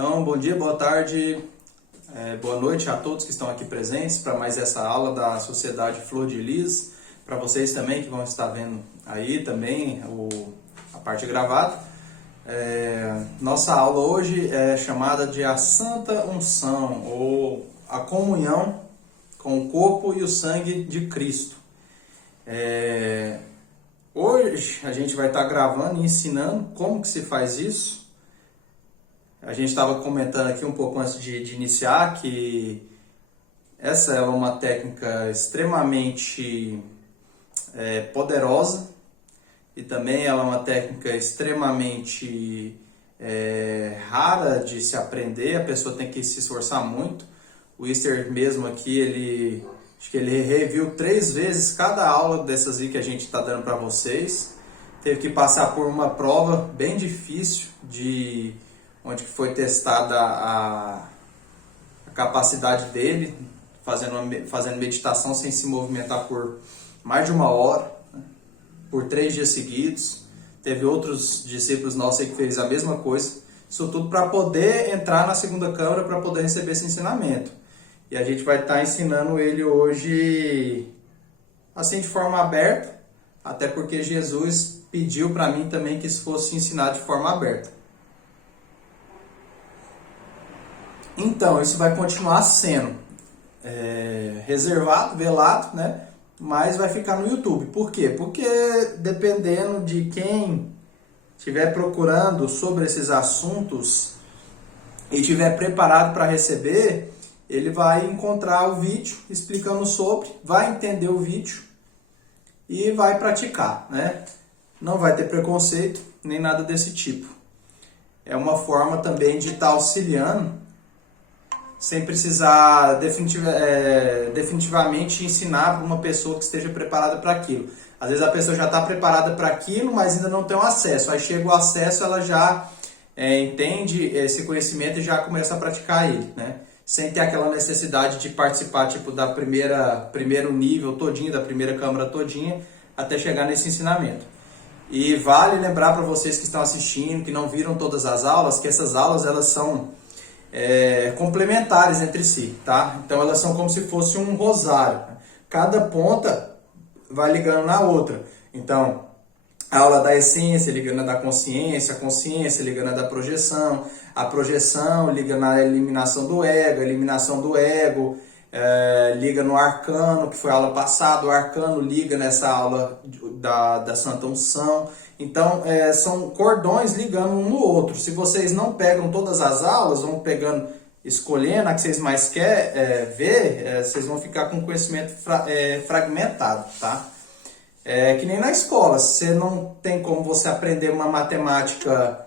Então, bom dia, boa tarde, boa noite a todos que estão aqui presentes para mais essa aula da Sociedade Flor de Lis. Para vocês também que vão estar vendo aí também a parte gravada. Nossa aula hoje é chamada de a Santa Unção, ou a comunhão com o corpo e o sangue de Cristo. Hoje a gente vai estar gravando e ensinando como que se faz isso. A gente estava comentando aqui um pouco antes de iniciar que essa é uma técnica extremamente poderosa e também ela é uma técnica extremamente rara de se aprender. A pessoa tem que se esforçar muito. O Easter mesmo aqui, acho que ele reviu 3 vezes cada aula dessas aí que a gente está dando para vocês. Teve que passar por uma prova bem difícil onde foi testada a capacidade dele, fazendo meditação sem se movimentar por mais de 1 hora, né, por 3 dias seguidos. Teve outros discípulos nossos aí que fez a mesma coisa. Isso tudo para poder entrar na segunda câmara, para poder receber esse ensinamento. E a gente vai estar ensinando ele hoje assim de forma aberta, até porque Jesus pediu para mim também que isso fosse ensinado de forma aberta. Então, isso vai continuar sendo reservado, velado, né? Mas vai ficar no YouTube. Por quê? Porque dependendo de quem estiver procurando sobre esses assuntos e estiver preparado para receber, ele vai encontrar o vídeo explicando sobre, vai entender o vídeo e vai praticar, né? Não vai ter preconceito nem nada desse tipo. É uma forma também de estar auxiliando sem precisar definitivamente ensinar para uma pessoa que esteja preparada para aquilo. Às vezes a pessoa já está preparada para aquilo, mas ainda não tem o acesso. Aí chega o acesso, ela já entende esse conhecimento e já começa a praticar ele, né? Sem ter aquela necessidade de participar tipo da primeiro nível todinho, da primeira câmara todinha, até chegar nesse ensinamento. E vale lembrar para vocês que estão assistindo, que não viram todas as aulas, que essas aulas elas são complementares entre si, tá? Então elas são como se fosse um rosário. Cada ponta vai ligando na outra. Então, a aula da essência ligando na da consciência, a consciência ligando na da projeção, a projeção liga na eliminação do ego, a eliminação do ego liga no arcano, que foi a aula passada, o arcano liga nessa aula da Santa Unção. Então, são cordões ligando um no outro. Se vocês não pegam todas as aulas, vão pegando, escolhendo a que vocês mais querem ver, vocês vão ficar com conhecimento fragmentado, tá? Que nem na escola, você não tem como você aprender uma matemática...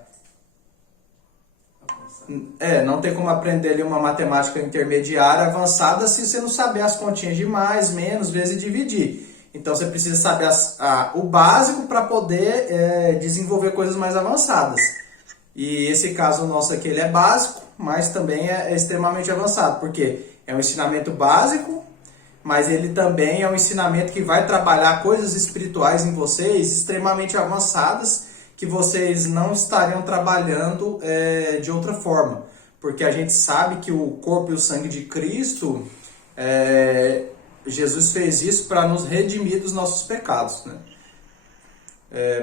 não tem como aprender ali uma matemática intermediária avançada se você não saber as continhas de mais, menos, vezes e dividir. Então você precisa saber o básico para poder desenvolver coisas mais avançadas. E esse caso nosso aqui ele é básico, mas também é extremamente avançado, porque é um ensinamento básico, mas ele também é um ensinamento que vai trabalhar coisas espirituais em vocês extremamente avançadas, que vocês não estariam trabalhando de outra forma. Porque a gente sabe que o corpo e o sangue de Cristo, Jesus fez isso para nos redimir dos nossos pecados, né?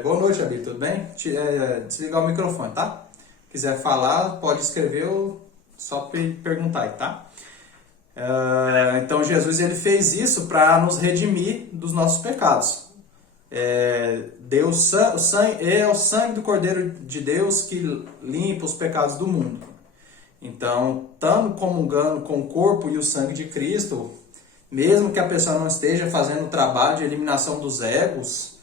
Boa noite, Abi, tudo bem? Desligar o microfone, tá? Quiser falar, pode escrever ou só perguntar aí, tá? Então Jesus ele fez isso para nos redimir dos nossos pecados. O sangue do Cordeiro de Deus que limpa os pecados do mundo. Então, estando comungando com o corpo e o sangue de Cristo, mesmo que a pessoa não esteja fazendo o trabalho de eliminação dos egos,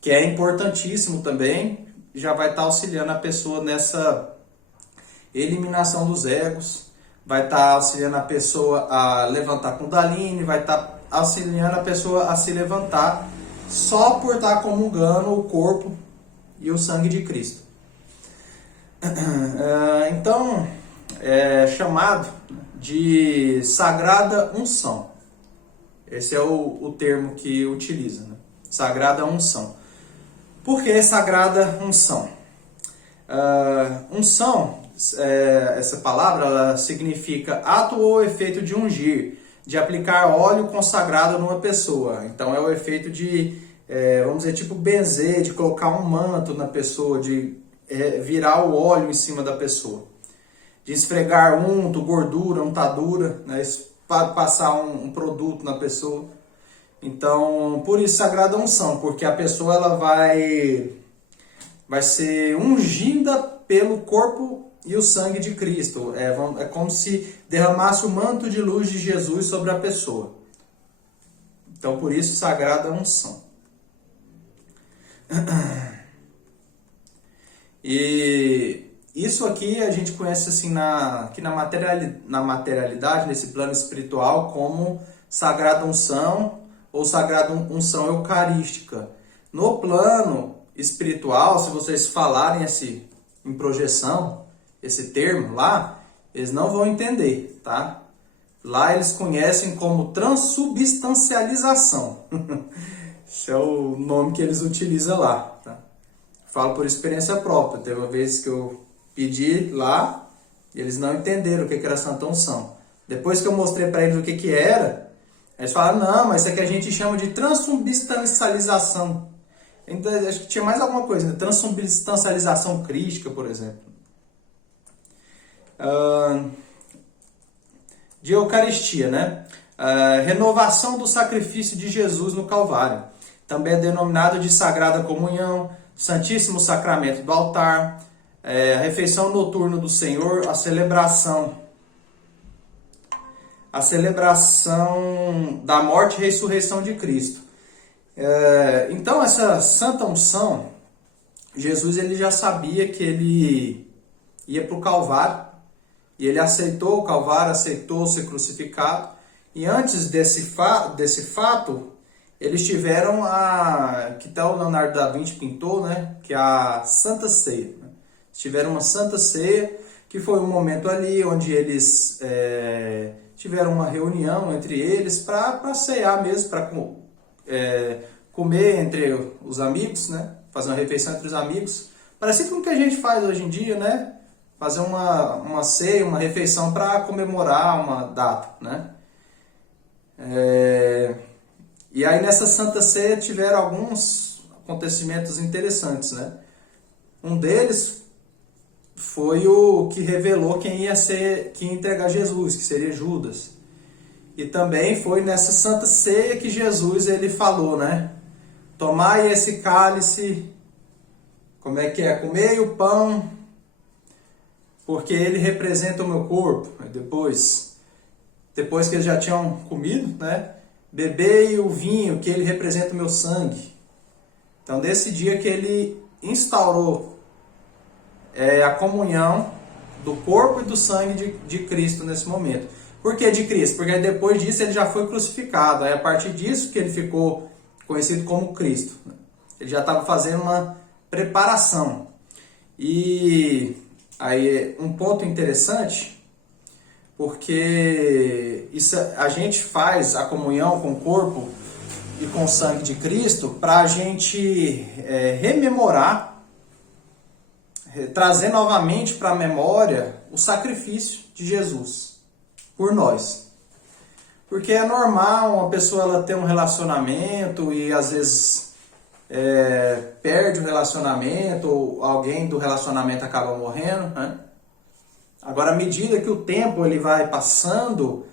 que é importantíssimo também, já vai estar auxiliando a pessoa nessa eliminação dos egos, vai estar auxiliando a pessoa a levantar Kundalini, vai estar auxiliando a pessoa a se levantar só por estar comungando o corpo e o sangue de Cristo. Então, é chamado de Sagrada Unção. Esse é o termo que utiliza, né? Sagrada Unção. Por que Sagrada Unção? Unção essa palavra ela significa ato ou efeito de ungir, de aplicar óleo consagrado numa pessoa. Então é o efeito de, vamos dizer, tipo benzer, de colocar um manto na pessoa, de virar o óleo em cima da pessoa. De esfregar unto, gordura, untadura, né? Passar um produto na pessoa. Então, por isso sagrada unção, porque a pessoa ela vai ser ungida pelo corpo e o sangue de Cristo. É como se derramasse o manto de luz de Jesus sobre a pessoa. Então, por isso, sagrada unção. E isso aqui a gente conhece assim aqui na materialidade, nesse plano espiritual, como sagrada unção ou sagrada unção eucarística. No plano espiritual, se vocês falarem em projeção, esse termo lá, eles não vão entender, tá? Lá eles conhecem como transubstancialização. Esse é o nome que eles utilizam lá, tá? Falo por experiência própria. Teve uma vez que eu pedi lá e eles não entenderam o que era Santa Unção. Depois que eu mostrei para eles o que era, eles falaram, não, mas isso aqui a gente chama de transubstancialização. Então, acho que tinha mais alguma coisa, né? Transubstancialização crística, por exemplo. De Eucaristia, né? Renovação do sacrifício de Jesus no Calvário. Também é denominado de Sagrada Comunhão, Santíssimo Sacramento do altar, a refeição noturna do Senhor, a celebração da morte e ressurreição de Cristo. Então, essa Santa Unção, Jesus ele já sabia que ele ia para o Calvário, e ele aceitou o Calvário, aceitou ser crucificado, e antes desse fato, eles tiveram que até o Leonardo da Vinci pintou, né, que é a Santa Ceia. Tiveram uma Santa Ceia, que foi um momento ali onde eles tiveram uma reunião entre eles para cear mesmo, para comer entre os amigos, né? Fazer uma refeição entre os amigos. Parecido com o que a gente faz hoje em dia, né? Fazer uma ceia, uma refeição para comemorar uma data, né? E aí nessa Santa Ceia tiveram alguns acontecimentos interessantes, né? Um deles foi o que revelou quem ia entregar Jesus, que seria Judas. E também foi nessa Santa Ceia que Jesus ele falou, né? Tomai esse cálice, como é que é? Comei o pão, porque ele representa o meu corpo. Depois que eles já tinham comido, né? Bebei o vinho, que ele representa o meu sangue. Então, desse dia que ele instaurou a comunhão do corpo e do sangue de Cristo nesse momento. Por que de Cristo? Porque depois disso ele já foi crucificado. Aí, a partir disso que ele ficou conhecido como Cristo. Ele já estava fazendo uma preparação. E aí um ponto interessante, porque a gente faz a comunhão com o corpo e com o sangue de Cristo para a gente rememorar, trazer novamente para a memória o sacrifício de Jesus por nós. Porque é normal uma pessoa ela ter um relacionamento e às vezes perde o relacionamento, ou alguém do relacionamento acaba morrendo, né? Agora, à medida que o tempo ele vai passando,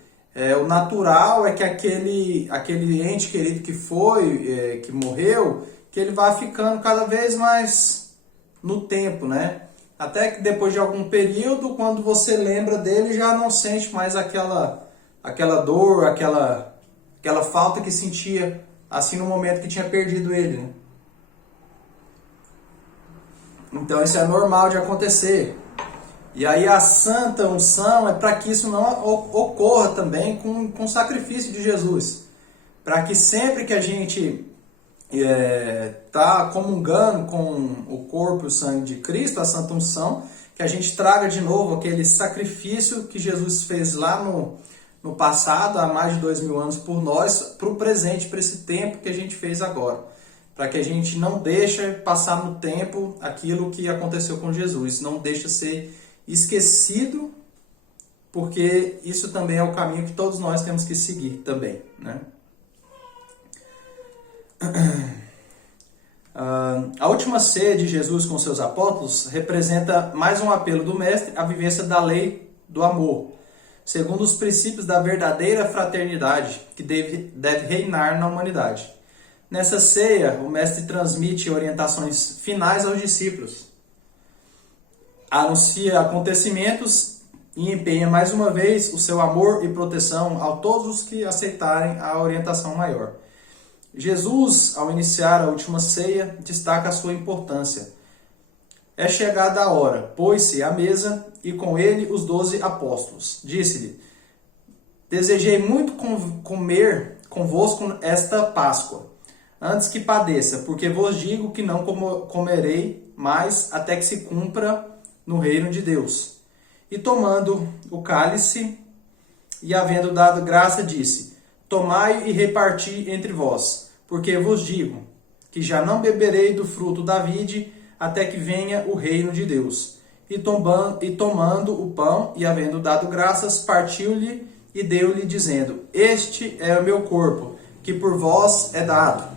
o natural é que aquele ente querido que morreu, que ele vai ficando cada vez mais no tempo, né? Até que depois de algum período, quando você lembra dele, já não sente mais aquela dor, aquela falta que sentia assim no momento que tinha perdido ele, né? Então isso é normal de acontecer. E aí a Santa Unção é para que isso não ocorra também com o sacrifício de Jesus. Para que sempre que a gente está comungando com o corpo e o sangue de Cristo, a Santa Unção, que a gente traga de novo aquele sacrifício que Jesus fez lá no passado, há mais de 2000 anos por nós, para o presente, para esse tempo que a gente fez agora. Para que a gente não deixe passar no tempo aquilo que aconteceu com Jesus, não deixe ser esquecido, porque isso também é o caminho que todos nós temos que seguir também, né? A última ceia de Jesus com seus apóstolos representa mais um apelo do Mestre à vivência da lei do amor, segundo os princípios da verdadeira fraternidade que deve reinar na humanidade. Nessa ceia, o Mestre transmite orientações finais aos discípulos, anuncia acontecimentos e empenha mais uma vez o seu amor e proteção a todos os que aceitarem a orientação maior. Jesus, ao iniciar a última ceia, destaca a sua importância. É chegada a hora, pôs-se à mesa e com ele os 12 apóstolos. Disse-lhe: desejei muito comer convosco esta Páscoa, antes que padeça, porque vos digo que não comerei mais até que se cumpra no reino de Deus. E tomando o cálice, e havendo dado graça, disse: tomai e reparti entre vós, porque vos digo que já não beberei do fruto da vide, até que venha o reino de Deus. E tomando o pão, e havendo dado graças, partiu-lhe e deu-lhe, dizendo: este é o meu corpo, que por vós é dado.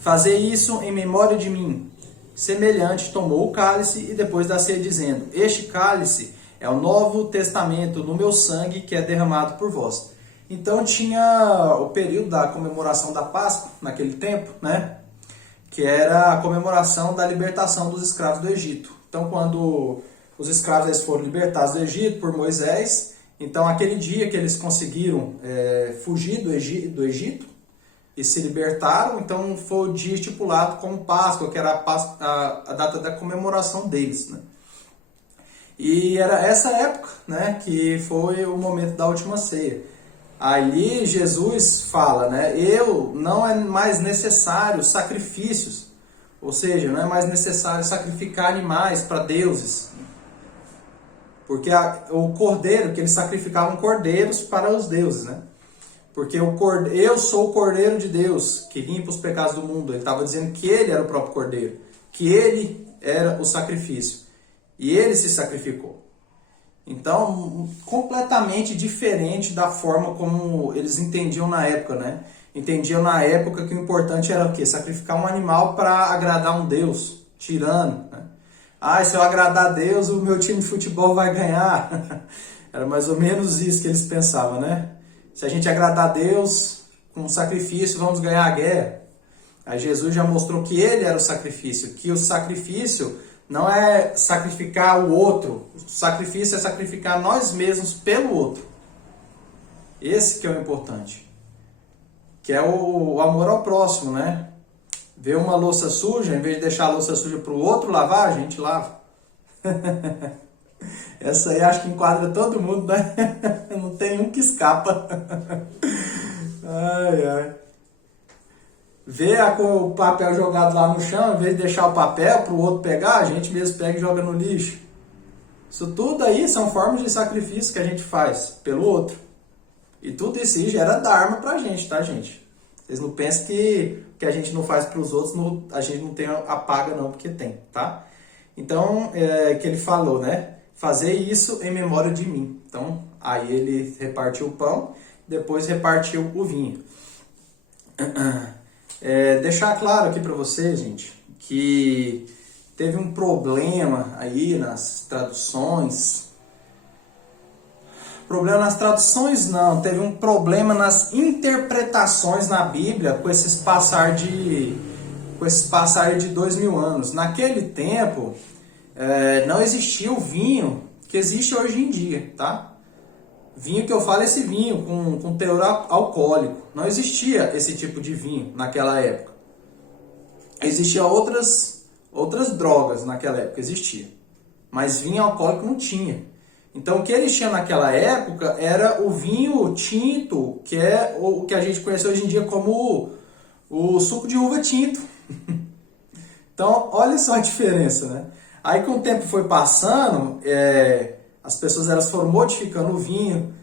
Fazei isso em memória de mim. Semelhante, tomou o cálice e depois da ceia, dizendo: este cálice é o novo testamento no meu sangue, que é derramado por vós. Então tinha o período da comemoração da Páscoa, naquele tempo, né? Que era a comemoração da libertação dos escravos do Egito. Então, quando os escravos eles foram libertados do Egito por Moisés, então aquele dia que eles conseguiram fugir do Egito e se libertaram, então foi o dia estipulado como Páscoa, que era a data da comemoração deles, né? E era essa época, né, que foi o momento da última ceia. Ali Jesus fala, né, não é mais necessário sacrifícios, ou seja, não é mais necessário sacrificar animais para deuses, porque o cordeiro, que eles sacrificavam cordeiros para os deuses, né? Porque eu sou o cordeiro de Deus, que limpa os pecados do mundo. Ele estava dizendo que ele era o próprio cordeiro, que ele era o sacrifício, e ele se sacrificou. Então, completamente diferente da forma como eles entendiam na época, né? Entendiam na época que o importante era o quê? Sacrificar um animal para agradar um Deus tirano, né? Se eu agradar a Deus, o meu time de futebol vai ganhar. Era mais ou menos isso que eles pensavam, né? Se a gente agradar a Deus com sacrifício, vamos ganhar a guerra. Aí Jesus já mostrou que ele era o sacrifício, que o sacrifício não é sacrificar o outro, o sacrifício é sacrificar nós mesmos pelo outro. Esse que é o importante, que é o amor ao próximo, né? Ver uma louça suja, em vez de deixar a louça suja para o outro lavar, a gente lava. Essa aí acho que enquadra todo mundo, né? Não tem um que escapa. Ai, ai. Ver o papel jogado lá no chão, em vez de deixar o papel para o outro pegar, a gente mesmo pega e joga no lixo. Isso tudo aí são formas de sacrifício que a gente faz pelo outro. E tudo isso aí gera dharma pra gente, tá, gente? Vocês não pensam que o que a gente não faz para os outros, a gente não tem a paga não, porque tem, tá? Então, que ele falou, né? Fazer isso em memória de mim. Então, aí ele repartiu o pão, depois repartiu o vinho. Deixar claro aqui para vocês, gente, que teve um problema aí nas traduções. Problema nas traduções não, teve um problema nas interpretações na Bíblia com esses passar de 2000 anos. Naquele tempo, não existia o vinho que existe hoje em dia, tá? Vinho que eu falo é esse vinho com teor alcoólico. Não existia esse tipo de vinho naquela época. Existiam outras drogas naquela época, existia. Mas vinho alcoólico não tinha. Então o que eles tinham naquela época era o vinho tinto, que é o que a gente conhece hoje em dia como o suco de uva tinto. Então olha só a diferença, né? Aí com o tempo foi passando, as pessoas elas foram modificando o vinho,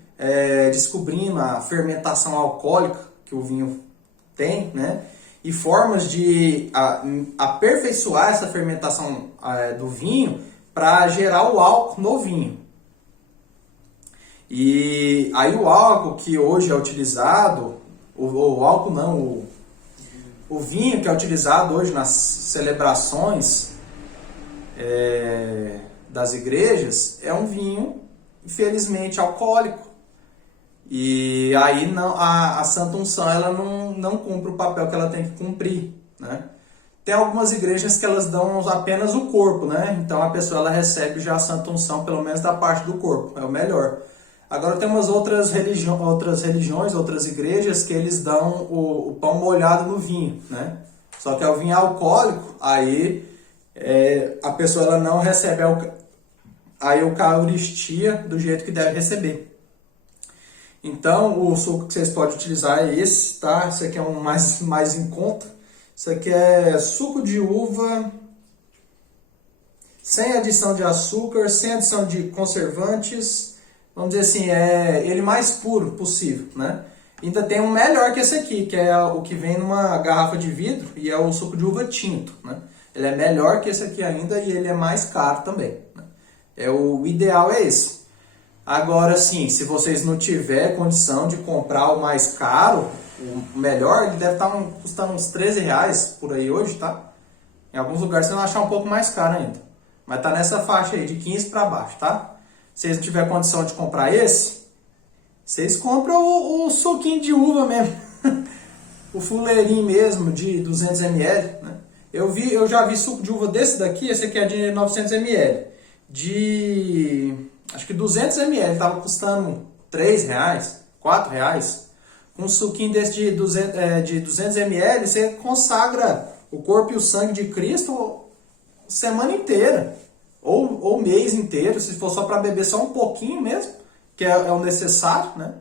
descobrindo a fermentação alcoólica que o vinho tem, né? E formas de aperfeiçoar essa fermentação do vinho para gerar o álcool no vinho. E aí o álcool que hoje é utilizado, o álcool não, o vinho que é utilizado hoje nas celebrações das igrejas é um vinho, infelizmente, alcoólico. E aí não, a Santa Unção ela não cumpre o papel que ela tem que cumprir, né? Tem algumas igrejas que elas dão apenas o corpo, né? Então a pessoa ela recebe já a Santa Unção, pelo menos da parte do corpo, é o melhor. Agora tem umas outras religiões, outras igrejas que eles dão o pão molhado no vinho, né? Só que é o vinho alcoólico, aí a pessoa ela não recebe a Eucaristia do jeito que deve receber. Então o suco que vocês podem utilizar é esse, tá? Esse aqui é um mais em conta. Isso aqui é suco de uva, sem adição de açúcar, sem adição de conservantes. Vamos dizer assim, é ele mais puro possível, né? Ainda tem um melhor que esse aqui, que é o que vem numa garrafa de vidro, e é o suco de uva tinto, né? Ele é melhor que esse aqui ainda e ele é mais caro também, né? O ideal é esse. Agora sim, se vocês não tiverem condição de comprar o mais caro, o melhor, ele deve estar custando uns R$13 por aí hoje, tá? Em alguns lugares você vai achar um pouco mais caro ainda. Mas tá nessa faixa aí, de 15 para baixo, tá? Se vocês não tiverem condição de comprar esse, vocês compram o suquinho de uva mesmo. O fuleirinho mesmo, de 200 ml, né? Eu já vi suco de uva desse daqui, esse aqui é de 900 ml. Acho que 200 ml, tava custando R$3, R$4. Com um suquinho desse de 200 ml, você consagra o corpo e o sangue de Cristo semana inteira. Ou mês inteiro, se for só para beber só um pouquinho mesmo, que é o necessário, né?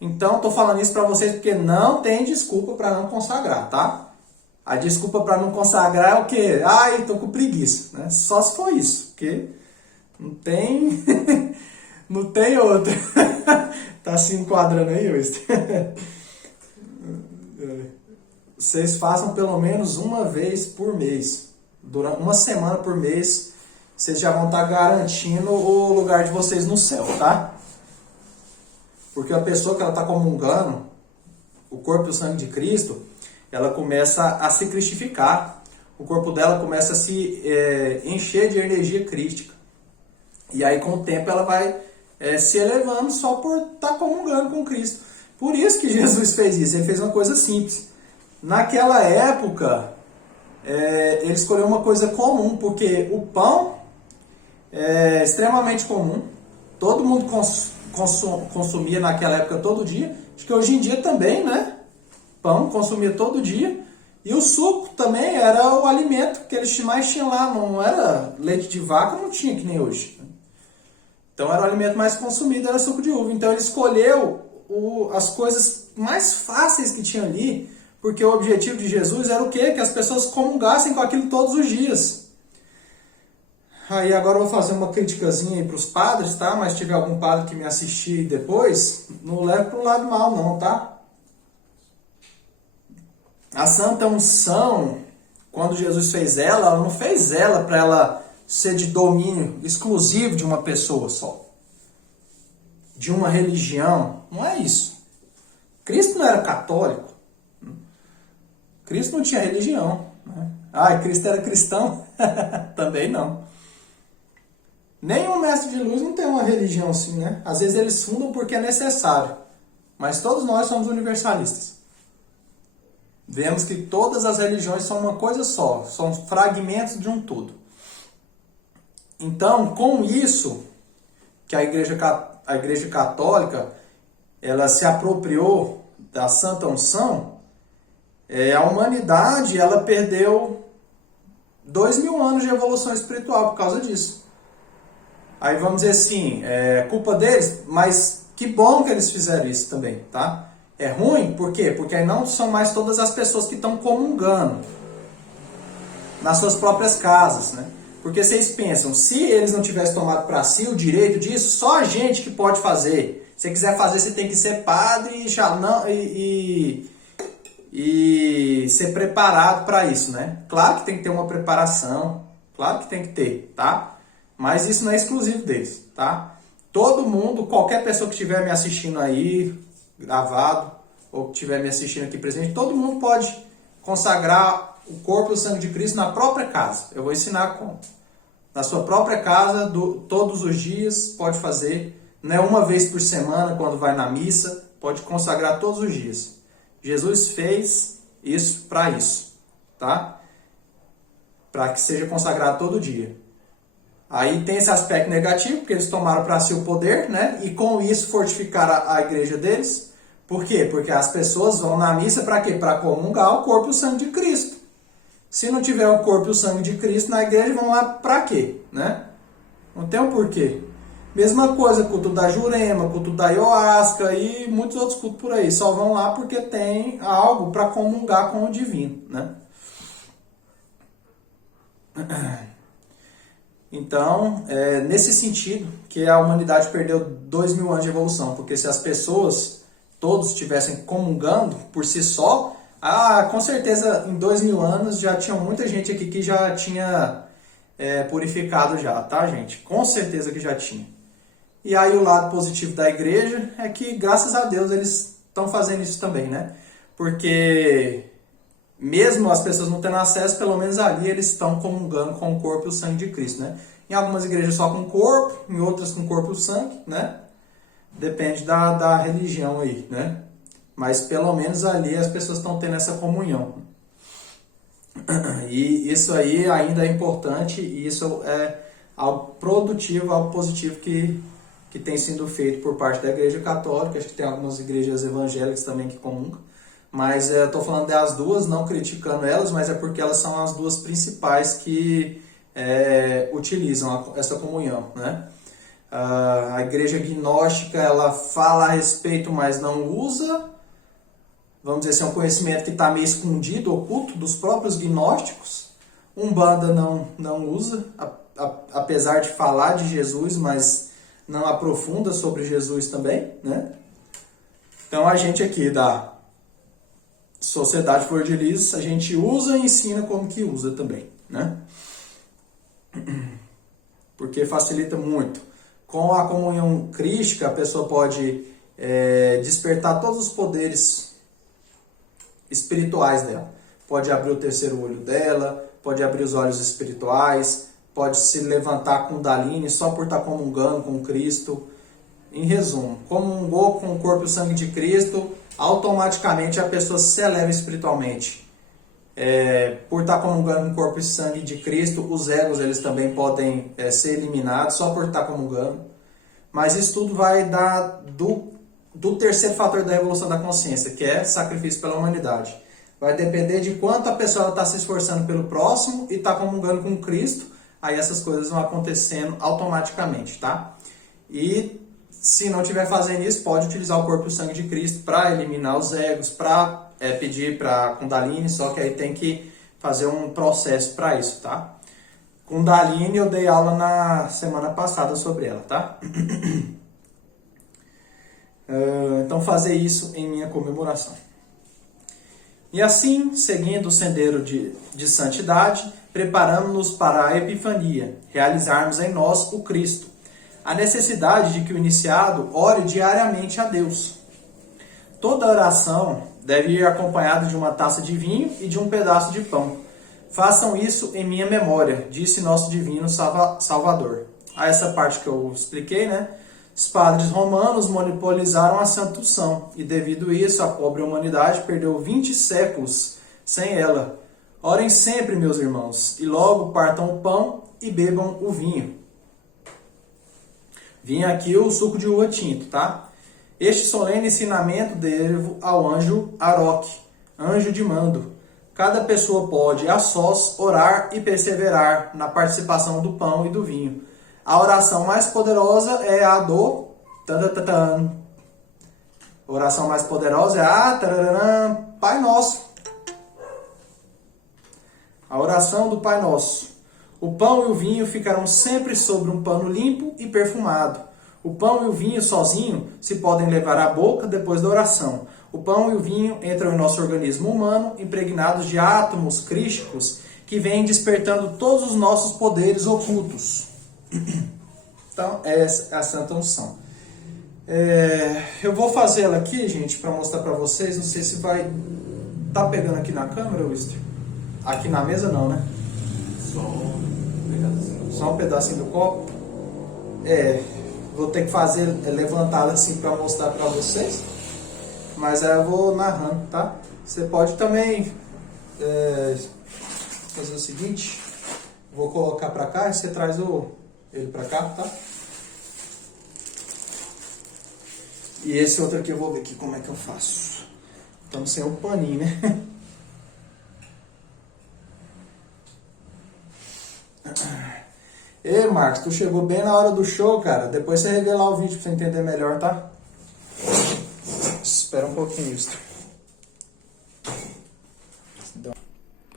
Então, tô falando isso para vocês porque não tem desculpa para não consagrar, tá? A desculpa para não consagrar é o quê? Ai, tô com preguiça, né? Só se for isso, porque não tem... não tem outra. Tá se enquadrando aí, Wister? Vocês façam pelo menos uma vez por mês. Durante uma semana por mês, vocês já vão estar garantindo o lugar de vocês no céu, tá? Porque a pessoa que ela está comungando o corpo e o sangue de Cristo, ela começa a se cristificar. O corpo dela começa a se encher de energia crística. E aí, com o tempo, ela vai se elevando só por estar comungando com Cristo. Por isso que Jesus fez isso. Ele fez uma coisa simples. Naquela época, ele escolheu uma coisa comum, porque o pão é extremamente comum. Todo mundo consumia naquela época todo dia. Acho que hoje em dia também, né? Pão consumia todo dia. E o suco também era o alimento que eles mais tinham lá. Não era leite de vaca, não tinha que nem hoje. Então era o alimento mais consumido, era suco de uva. Então ele escolheu as coisas mais fáceis que tinha ali, porque o objetivo de Jesus era o quê? Que as pessoas comungassem com aquilo todos os dias. Aí agora eu vou fazer uma criticazinha aí para os padres, tá? Mas se tiver algum padre que me assistir depois, não leve para o lado mal não, tá? A Santa Unção, quando Jesus fez ela não fez ela para ela ser de domínio exclusivo de uma pessoa só. De uma religião. Não é isso. Cristo não era católico. Cristo não tinha religião. Né? Ah, Cristo era cristão? Também não. Nenhum mestre de luz não tem uma religião assim, né? Às vezes eles fundam porque é necessário. Mas todos nós somos universalistas. Vemos que todas as religiões são uma coisa só. São fragmentos de um todo. Então, com isso, que a Igreja Católica ela se apropriou da Santa Unção, a humanidade ela perdeu 2000 anos de evolução espiritual por causa disso. Aí vamos dizer assim, culpa deles, mas que bom que eles fizeram isso também, tá? É ruim, por quê? Porque aí não são mais todas as pessoas que estão comungando nas suas próprias casas, né? Porque vocês pensam, se eles não tivessem tomado para si o direito disso, só a gente que pode fazer. Se você quiser fazer, você tem que ser padre e ser preparado para isso, né? Claro que tem que ter uma preparação, claro que tem que ter, tá? Mas isso não é exclusivo deles, tá? Todo mundo, qualquer pessoa que estiver me assistindo aí, gravado, ou que estiver me assistindo aqui presente, todo mundo pode consagrar o corpo e o sangue de Cristo na própria casa. Eu vou ensinar como. Na sua própria casa, todos os dias, pode fazer. Não é uma vez por semana, quando vai na missa, pode consagrar todos os dias. Jesus fez isso, tá? Para que seja consagrado todo dia. Aí tem esse aspecto negativo, porque eles tomaram para si o poder, né? E com isso fortificaram a igreja deles. Por quê? Porque as pessoas vão na missa para quê? Para comungar o corpo e o sangue de Cristo. Se não tiver o corpo e o sangue de Cristo na igreja, vão lá para quê? Né? Não tem um porquê. Mesma coisa, culto da Jurema, culto da Ayahuasca e muitos outros cultos por aí. Só vão lá porque tem algo para comungar com o divino, né? Então, nesse sentido, que a humanidade perdeu 2000 anos de evolução. Porque se as pessoas, todos estivessem comungando por si só, com certeza em 2000 anos já tinha muita gente aqui que já tinha purificado já, tá, gente? Com certeza que já tinha. E aí o lado positivo da igreja é que, graças a Deus, eles estão fazendo isso também, né? Porque mesmo as pessoas não tendo acesso, pelo menos ali eles estão comungando com o corpo e o sangue de Cristo, né? Em algumas igrejas só com o corpo, em outras com o corpo e o sangue, né? Depende da religião aí, né? Mas pelo menos ali as pessoas estão tendo essa comunhão. E isso aí ainda é importante, e isso é algo produtivo, algo positivo que tem sido feito por parte da Igreja Católica. Acho que tem algumas igrejas evangélicas também que comungam. Mas eu estou falando das duas, não criticando elas, mas é porque elas são as duas principais que utilizam essa comunhão, né? A igreja gnóstica, ela fala a respeito, mas não usa. Vamos dizer assim, é um conhecimento que está meio escondido, oculto dos próprios gnósticos. Umbanda não usa, apesar de falar de Jesus, mas não aprofunda sobre Jesus também, né? Então a gente aqui da Sociedade Flor de Lis, a gente usa e ensina como que usa também, né? Porque facilita muito. Com a comunhão crística, a pessoa pode despertar todos os poderes espirituais dela. Pode abrir o terceiro olho dela, pode abrir os olhos espirituais, pode se levantar com Kundalini só por estar comungando com Cristo. Em resumo, comungou com o corpo e o sangue de Cristo, automaticamente a pessoa se eleva espiritualmente. Por estar comungando com o corpo e sangue de Cristo, os egos eles também podem ser eliminados só por estar comungando. Mas isso tudo vai dar do terceiro fator da evolução da consciência, que é sacrifício pela humanidade. Vai depender de quanto a pessoa está se esforçando pelo próximo e está comungando com Cristo. Aí essas coisas vão acontecendo automaticamente, tá? E se não estiver fazendo isso, pode utilizar o corpo e o sangue de Cristo para eliminar os egos, para pedir para Kundalini, só que aí tem que fazer um processo para isso, tá? Kundalini eu dei aula na semana passada sobre ela, tá? Então fazer isso em minha comemoração. E assim, seguindo o sendeiro de santidade, preparamos-nos para a Epifania, realizarmos em nós o Cristo. A necessidade de que o iniciado ore diariamente a Deus. Toda oração deve ir acompanhada de uma taça de vinho e de um pedaço de pão. Façam isso em minha memória, disse nosso divino Salvador. Essa parte que eu expliquei, né? Os padres romanos monopolizaram a Santa Unção e, devido a isso, a pobre humanidade perdeu 20 séculos sem ela. Orem sempre, meus irmãos, e logo partam o pão e bebam o vinho. Vinha aqui o suco de uva tinto, tá? Este solene ensinamento devo ao anjo Aroque, anjo de mando. Cada pessoa pode, a sós, orar e perseverar na participação do pão e do vinho. A oração mais poderosa é a do... A oração mais poderosa é a... Pai Nosso. A oração do Pai Nosso. O pão e o vinho ficarão sempre sobre um pano limpo e perfumado. O pão e o vinho sozinho se podem levar à boca depois da oração. O pão e o vinho entram em nosso organismo humano, impregnados de átomos crísticos que vêm despertando todos os nossos poderes ocultos. Então, essa é a Santa Unção. Eu vou fazer ela aqui, gente, para mostrar para vocês. Não sei se vai tá pegando aqui na câmera, Wister. Aqui na mesa não, né? Só um pedacinho do copo. Vou ter que fazer, levantá-la assim para mostrar para vocês. Mas aí eu vou narrando, tá? Você pode também fazer o seguinte. Vou colocar para cá e você traz ele para cá, tá? E esse outro aqui eu vou ver aqui como é que eu faço. Estamos sem o paninho, né? Ei, Marcos, tu chegou bem na hora do show, cara. Depois você revelar o vídeo pra você entender melhor, tá? Espera um pouquinho, isso.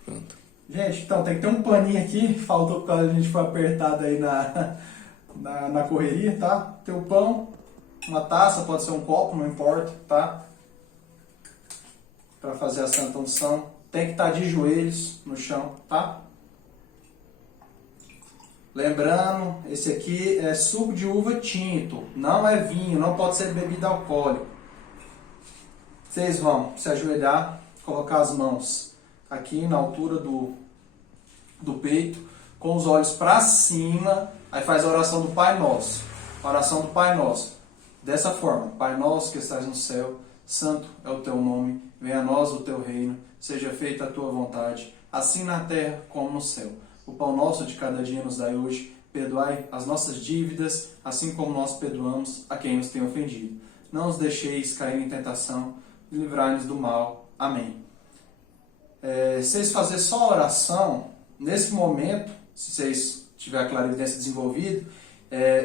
Pronto. Gente, então tem que ter um paninho aqui. Faltou por causa a gente foi apertado aí na correria, tá? Tem o pão, uma taça, pode ser um copo, não importa, tá? Pra fazer a Santa Unção. Tem que estar de joelhos no chão, tá? Lembrando, esse aqui é suco de uva tinto, não é vinho, não pode ser bebida alcoólica. Vocês vão se ajoelhar, colocar as mãos aqui na altura do peito, com os olhos para cima, aí faz a oração do Pai Nosso. A oração do Pai Nosso. Dessa forma: Pai Nosso que estás no céu, santo é o teu nome, venha a nós o teu reino, seja feita a tua vontade, assim na terra como no céu. O pão nosso de cada dia nos dai hoje, perdoai as nossas dívidas, assim como nós perdoamos a quem nos tem ofendido. Não os deixeis cair em tentação, e livrai-nos do mal. Amém. Se vocês fazerem só a oração, nesse momento, se vocês tiverem a clarividência desenvolvida,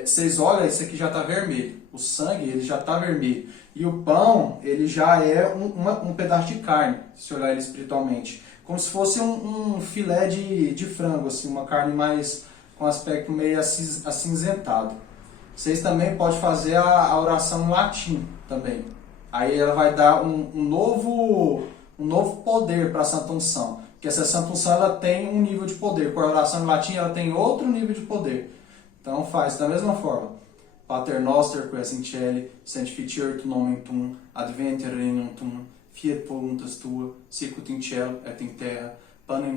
vocês olham, isso aqui já está vermelho. O sangue, ele já está vermelho. E o pão, ele já é um pedaço de carne, se olhar ele espiritualmente. Como se fosse um filé de frango, assim, uma carne mais com aspecto meio acinzentado. Vocês também podem fazer a oração em latim também. Aí ela vai dar um novo poder para a Santa Unção. Porque essa Santa Unção ela tem um nível de poder. Com a oração em latim ela tem outro nível de poder. Então faz da mesma forma. Pater noster, qui es in celi, sanctificetur tu nomen tuum, adveniat regnum tuum, fiat voluntas tua, sicut in cielo et in terra, panem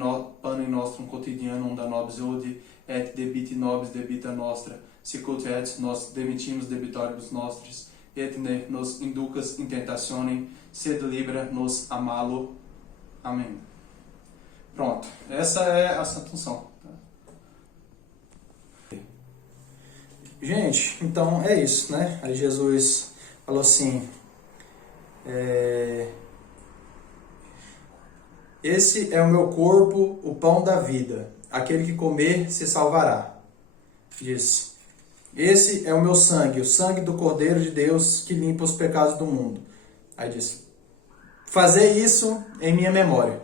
nostrum quotidianum da nobis hodie, et debiti nobis debita nostra, sicut et nos demitimus debitoribus nostris, et ne nos inducas in tentationem, sed libera nos a malo. Amém. Pronto, essa é a Santa Unção. Gente, então é isso, né? Aí Jesus falou assim, esse é o meu corpo, o pão da vida. Aquele que comer se salvará. Disse, esse é o meu sangue, o sangue do Cordeiro de Deus que limpa os pecados do mundo. Aí disse, fazer isso em minha memória.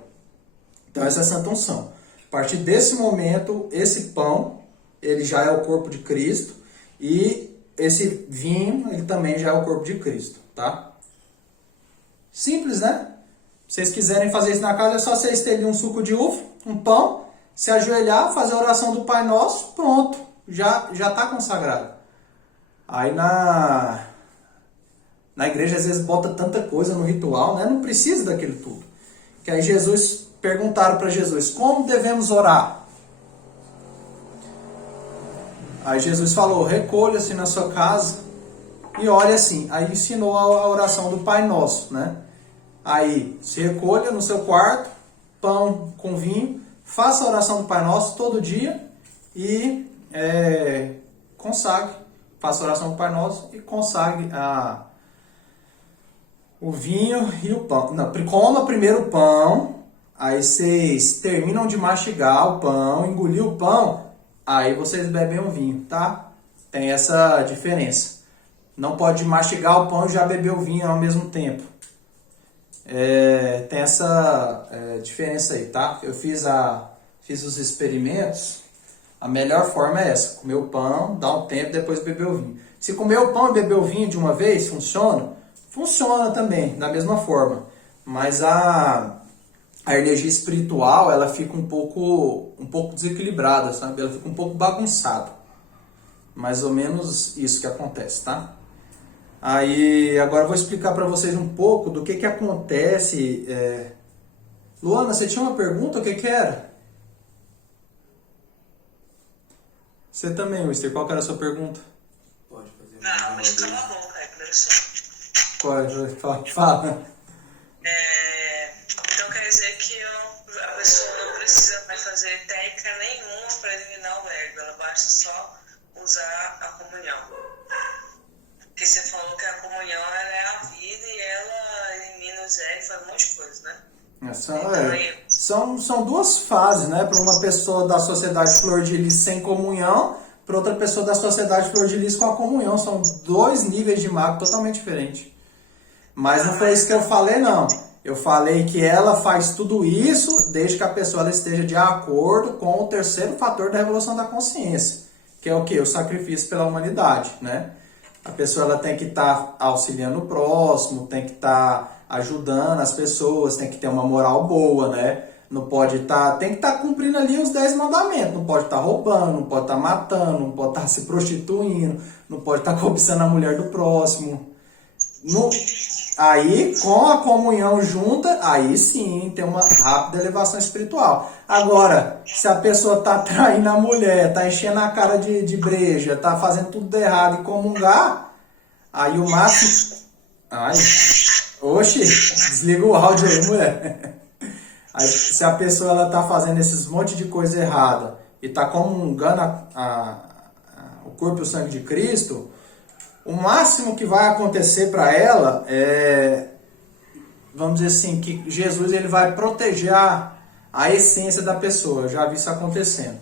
Então essa é a Santa Unção. A partir desse momento, esse pão, ele já é o corpo de Cristo. E esse vinho, ele também já é o corpo de Cristo, tá? Simples, né? Se vocês quiserem fazer isso na casa, é só vocês terem um suco de uva, um pão, se ajoelhar, fazer a oração do Pai Nosso, pronto, já está consagrado. Aí na igreja às vezes bota tanta coisa no ritual, né? Não precisa daquilo tudo. Que aí perguntaram para Jesus, como devemos orar? Aí Jesus falou, recolha-se na sua casa e ore assim. Aí ensinou a oração do Pai Nosso, né? Aí se recolha no seu quarto, pão com vinho, faça a oração do Pai Nosso todo dia e consagre. Faça a oração do Pai Nosso e consagre o vinho e o pão. Não, coma primeiro o pão, aí vocês terminam de mastigar o pão, engolir o pão, aí vocês bebem o vinho, tá? Tem essa diferença. Não pode mastigar o pão e já beber o vinho ao mesmo tempo. Tem essa diferença aí, tá? Eu fiz os experimentos. A melhor forma é essa. Comer o pão, dar um tempo, depois beber o vinho. Se comer o pão e beber o vinho de uma vez, funciona? Funciona também, da mesma forma. Mas a energia espiritual, ela fica um pouco desequilibrada, sabe? Ela fica um pouco bagunçada. Mais ou menos isso que acontece, tá? Aí, agora eu vou explicar para vocês um pouco do que acontece. Luana, você tinha uma pergunta? O que era? Você também, Wister. Qual que era a sua pergunta? Pode fazer. Não, mas cala a boca, é professor. Pode, fala. Então quer dizer que a pessoa não precisa mais fazer técnica nenhuma para eliminar o ego, ela basta só usar a comunhão. Porque você falou que a comunhão ela é a vida e ela elimina os egos, faz um monte de coisa, né? São duas fases, né? Para uma pessoa da sociedade flor de lis sem comunhão, para outra pessoa da sociedade flor de lis com a comunhão. São dois níveis de mago totalmente diferentes. Mas não foi isso que eu falei, não. Eu falei que ela faz tudo isso desde que a pessoa ela esteja de acordo com o terceiro fator da revolução da consciência, que é o quê? O sacrifício pela humanidade, né? A pessoa ela tem que estar auxiliando o próximo, tem que estar ajudando as pessoas, tem que ter uma moral boa, né? Não pode tem que estar cumprindo ali os 10 mandamentos. Não pode estar roubando, não pode estar matando, não pode estar se prostituindo, não pode estar cobiçando a mulher do próximo. Aí, com a comunhão junta, aí sim tem uma rápida elevação espiritual. Agora, se a pessoa está traindo a mulher, está enchendo a cara de breja, está fazendo tudo errado e comungar, aí o máximo... Ai, oxe, desliga o áudio aí, mulher. Aí, se a pessoa ela está fazendo esses monte de coisa errada e está comungando o corpo e o sangue de Cristo... O máximo que vai acontecer para ela é, vamos dizer assim, que Jesus ele vai proteger a essência da pessoa. Eu já vi isso acontecendo.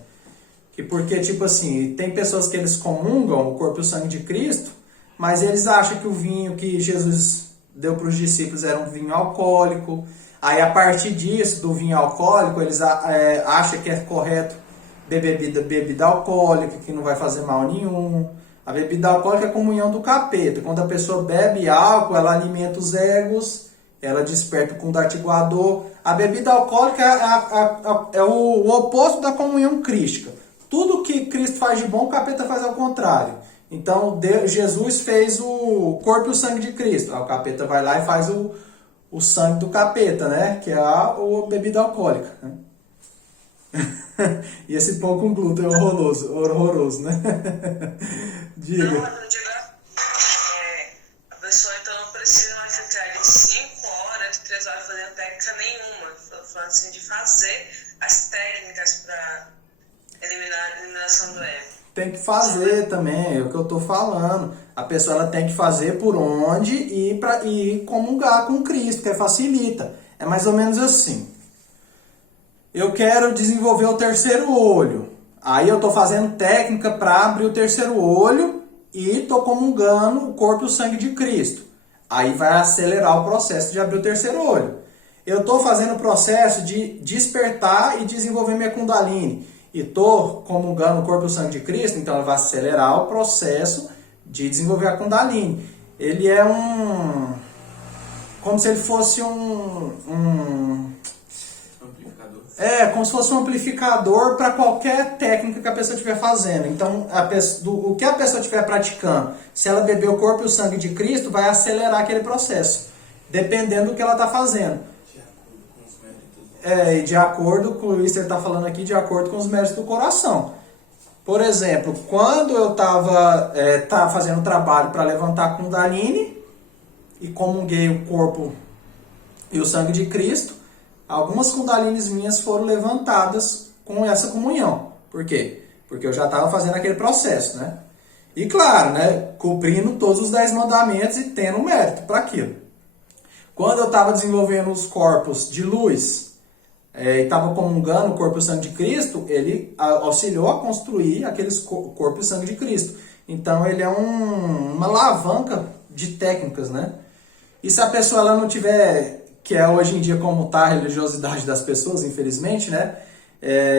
Porque, tipo assim, tem pessoas que eles comungam o corpo e o sangue de Cristo, mas eles acham que o vinho que Jesus deu para os discípulos era um vinho alcoólico. Aí, a partir disso, do vinho alcoólico, eles acham que é correto beber bebida alcoólica, que não vai fazer mal nenhum. A bebida alcoólica é a comunhão do capeta. Quando a pessoa bebe álcool, ela alimenta os egos, ela desperta o condartiguador. A bebida alcoólica é o oposto da comunhão crística. Tudo que Cristo faz de bom, o capeta faz ao contrário. Então, Jesus fez o corpo e o sangue de Cristo. O capeta vai lá e faz o sangue do capeta, né? Que é a bebida alcoólica. Né? E esse pão com glúten é horroroso, né? Diga. Não, mas eu digo, a pessoa então não precisa mais ficar de 5 horas, 3 horas fazendo técnica nenhuma. Estou falando assim de fazer as técnicas para eliminar a eliminação do ego. Tem que fazer também, é o que eu estou falando. A pessoa ela tem que fazer por onde e comungar com Cristo, que facilita. É mais ou menos assim. Eu quero desenvolver o terceiro olho. Aí eu estou fazendo técnica para abrir o terceiro olho e estou comungando o corpo e o sangue de Cristo. Aí vai acelerar o processo de abrir o terceiro olho. Eu estou fazendo o processo de despertar e desenvolver minha Kundalini. E estou comungando o corpo e o sangue de Cristo, então ele vai acelerar o processo de desenvolver a Kundalini. Ele é como se ele fosse como se fosse um amplificador para qualquer técnica que a pessoa estiver fazendo. Então, o que a pessoa estiver praticando, se ela beber o corpo e o sangue de Cristo, vai acelerar aquele processo, dependendo do que ela está fazendo. E de acordo com isso, ele está falando aqui, de acordo com os méritos do coração. Por exemplo, quando eu estava fazendo trabalho para levantar a Kundalini e comunguei o corpo e o sangue de Cristo, algumas Kundalinis minhas foram levantadas com essa comunhão. Por quê? Porque eu já estava fazendo aquele processo, né? E claro, né? Cumprindo todos os 10 mandamentos e tendo mérito para aquilo. Quando eu estava desenvolvendo os corpos de luz e estava comungando o corpo e o sangue de Cristo, ele auxiliou a construir aqueles corpo e sangue de Cristo. Então ele é uma alavanca de técnicas, né? E se a pessoa ela não tiver... que é hoje em dia como está a religiosidade das pessoas, infelizmente, né?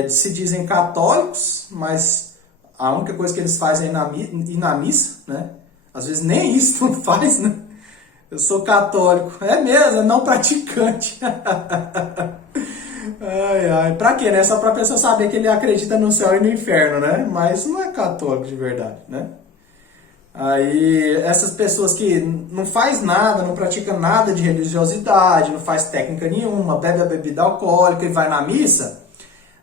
Se dizem católicos, mas a única coisa que eles fazem é ir na missa, né? Às vezes nem isso não faz, né? Eu sou católico. É mesmo, é não praticante. Ai, ai. Pra quê, né? Só pra pessoa saber que ele acredita no céu e no inferno, né? Mas não é católico de verdade, né? Aí, essas pessoas que não faz nada, não pratica nada de religiosidade, não faz técnica nenhuma, bebe a bebida alcoólica e vai na missa,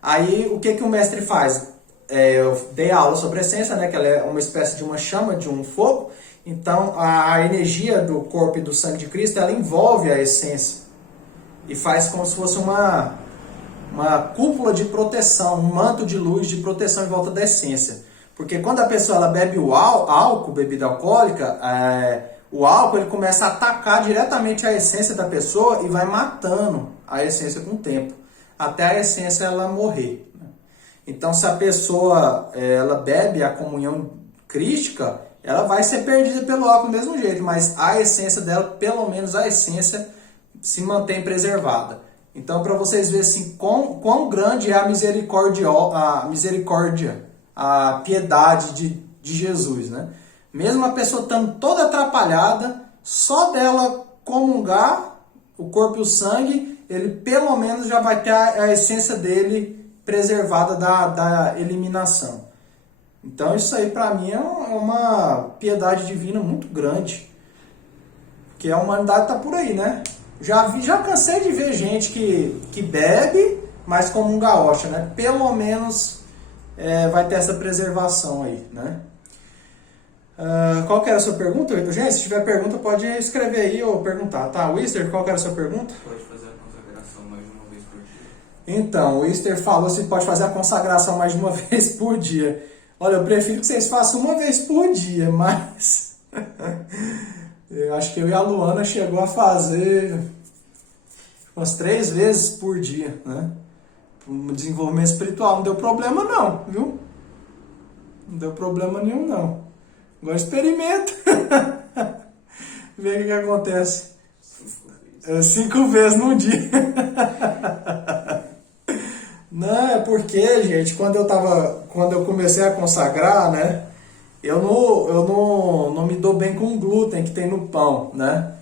aí o que que o mestre faz? Eu dei aula sobre a essência, né? Que ela é uma espécie de uma chama, de um fogo. Então, a energia do corpo e do sangue de Cristo, ela envolve a essência e faz como se fosse uma cúpula de proteção, um manto de luz de proteção em volta da essência. Porque quando a pessoa ela bebe o álcool, bebida alcoólica, o álcool ele começa a atacar diretamente a essência da pessoa e vai matando a essência com o tempo, até a essência ela morrer. Então, se a pessoa ela bebe a comunhão crística, ela vai ser perdida pelo álcool do mesmo jeito, mas a essência dela, pelo menos a essência, se mantém preservada. Então, para vocês verem assim, quão grande é a misericórdia, a piedade de Jesus, né? Mesmo a pessoa estando toda atrapalhada, só dela comungar o corpo e o sangue, ele pelo menos já vai ter a essência dele preservada da eliminação. Então isso aí para mim é uma piedade divina muito grande, que a humanidade está por aí, né? Já cansei de ver gente que bebe, mas como um gaúcho, né? Pelo menos vai ter essa preservação aí, né? Qual que era a sua pergunta, gente? Se tiver pergunta, pode escrever aí ou perguntar, tá? Wister, qual que era a sua pergunta? Pode fazer a consagração mais de uma vez por dia. Então, o Wister falou se pode fazer a consagração mais de uma vez por dia. Olha, eu prefiro que vocês façam uma vez por dia, mas eu acho que eu e a Luana chegou a fazer umas 3 vezes por dia, né? O desenvolvimento espiritual não deu problema não, viu? Não deu problema nenhum não. Agora experimenta. Vê o que acontece. 5 vezes no dia. Não, é porque, gente, quando eu comecei a consagrar, né? Eu não me dou bem com o glúten que tem no pão, né?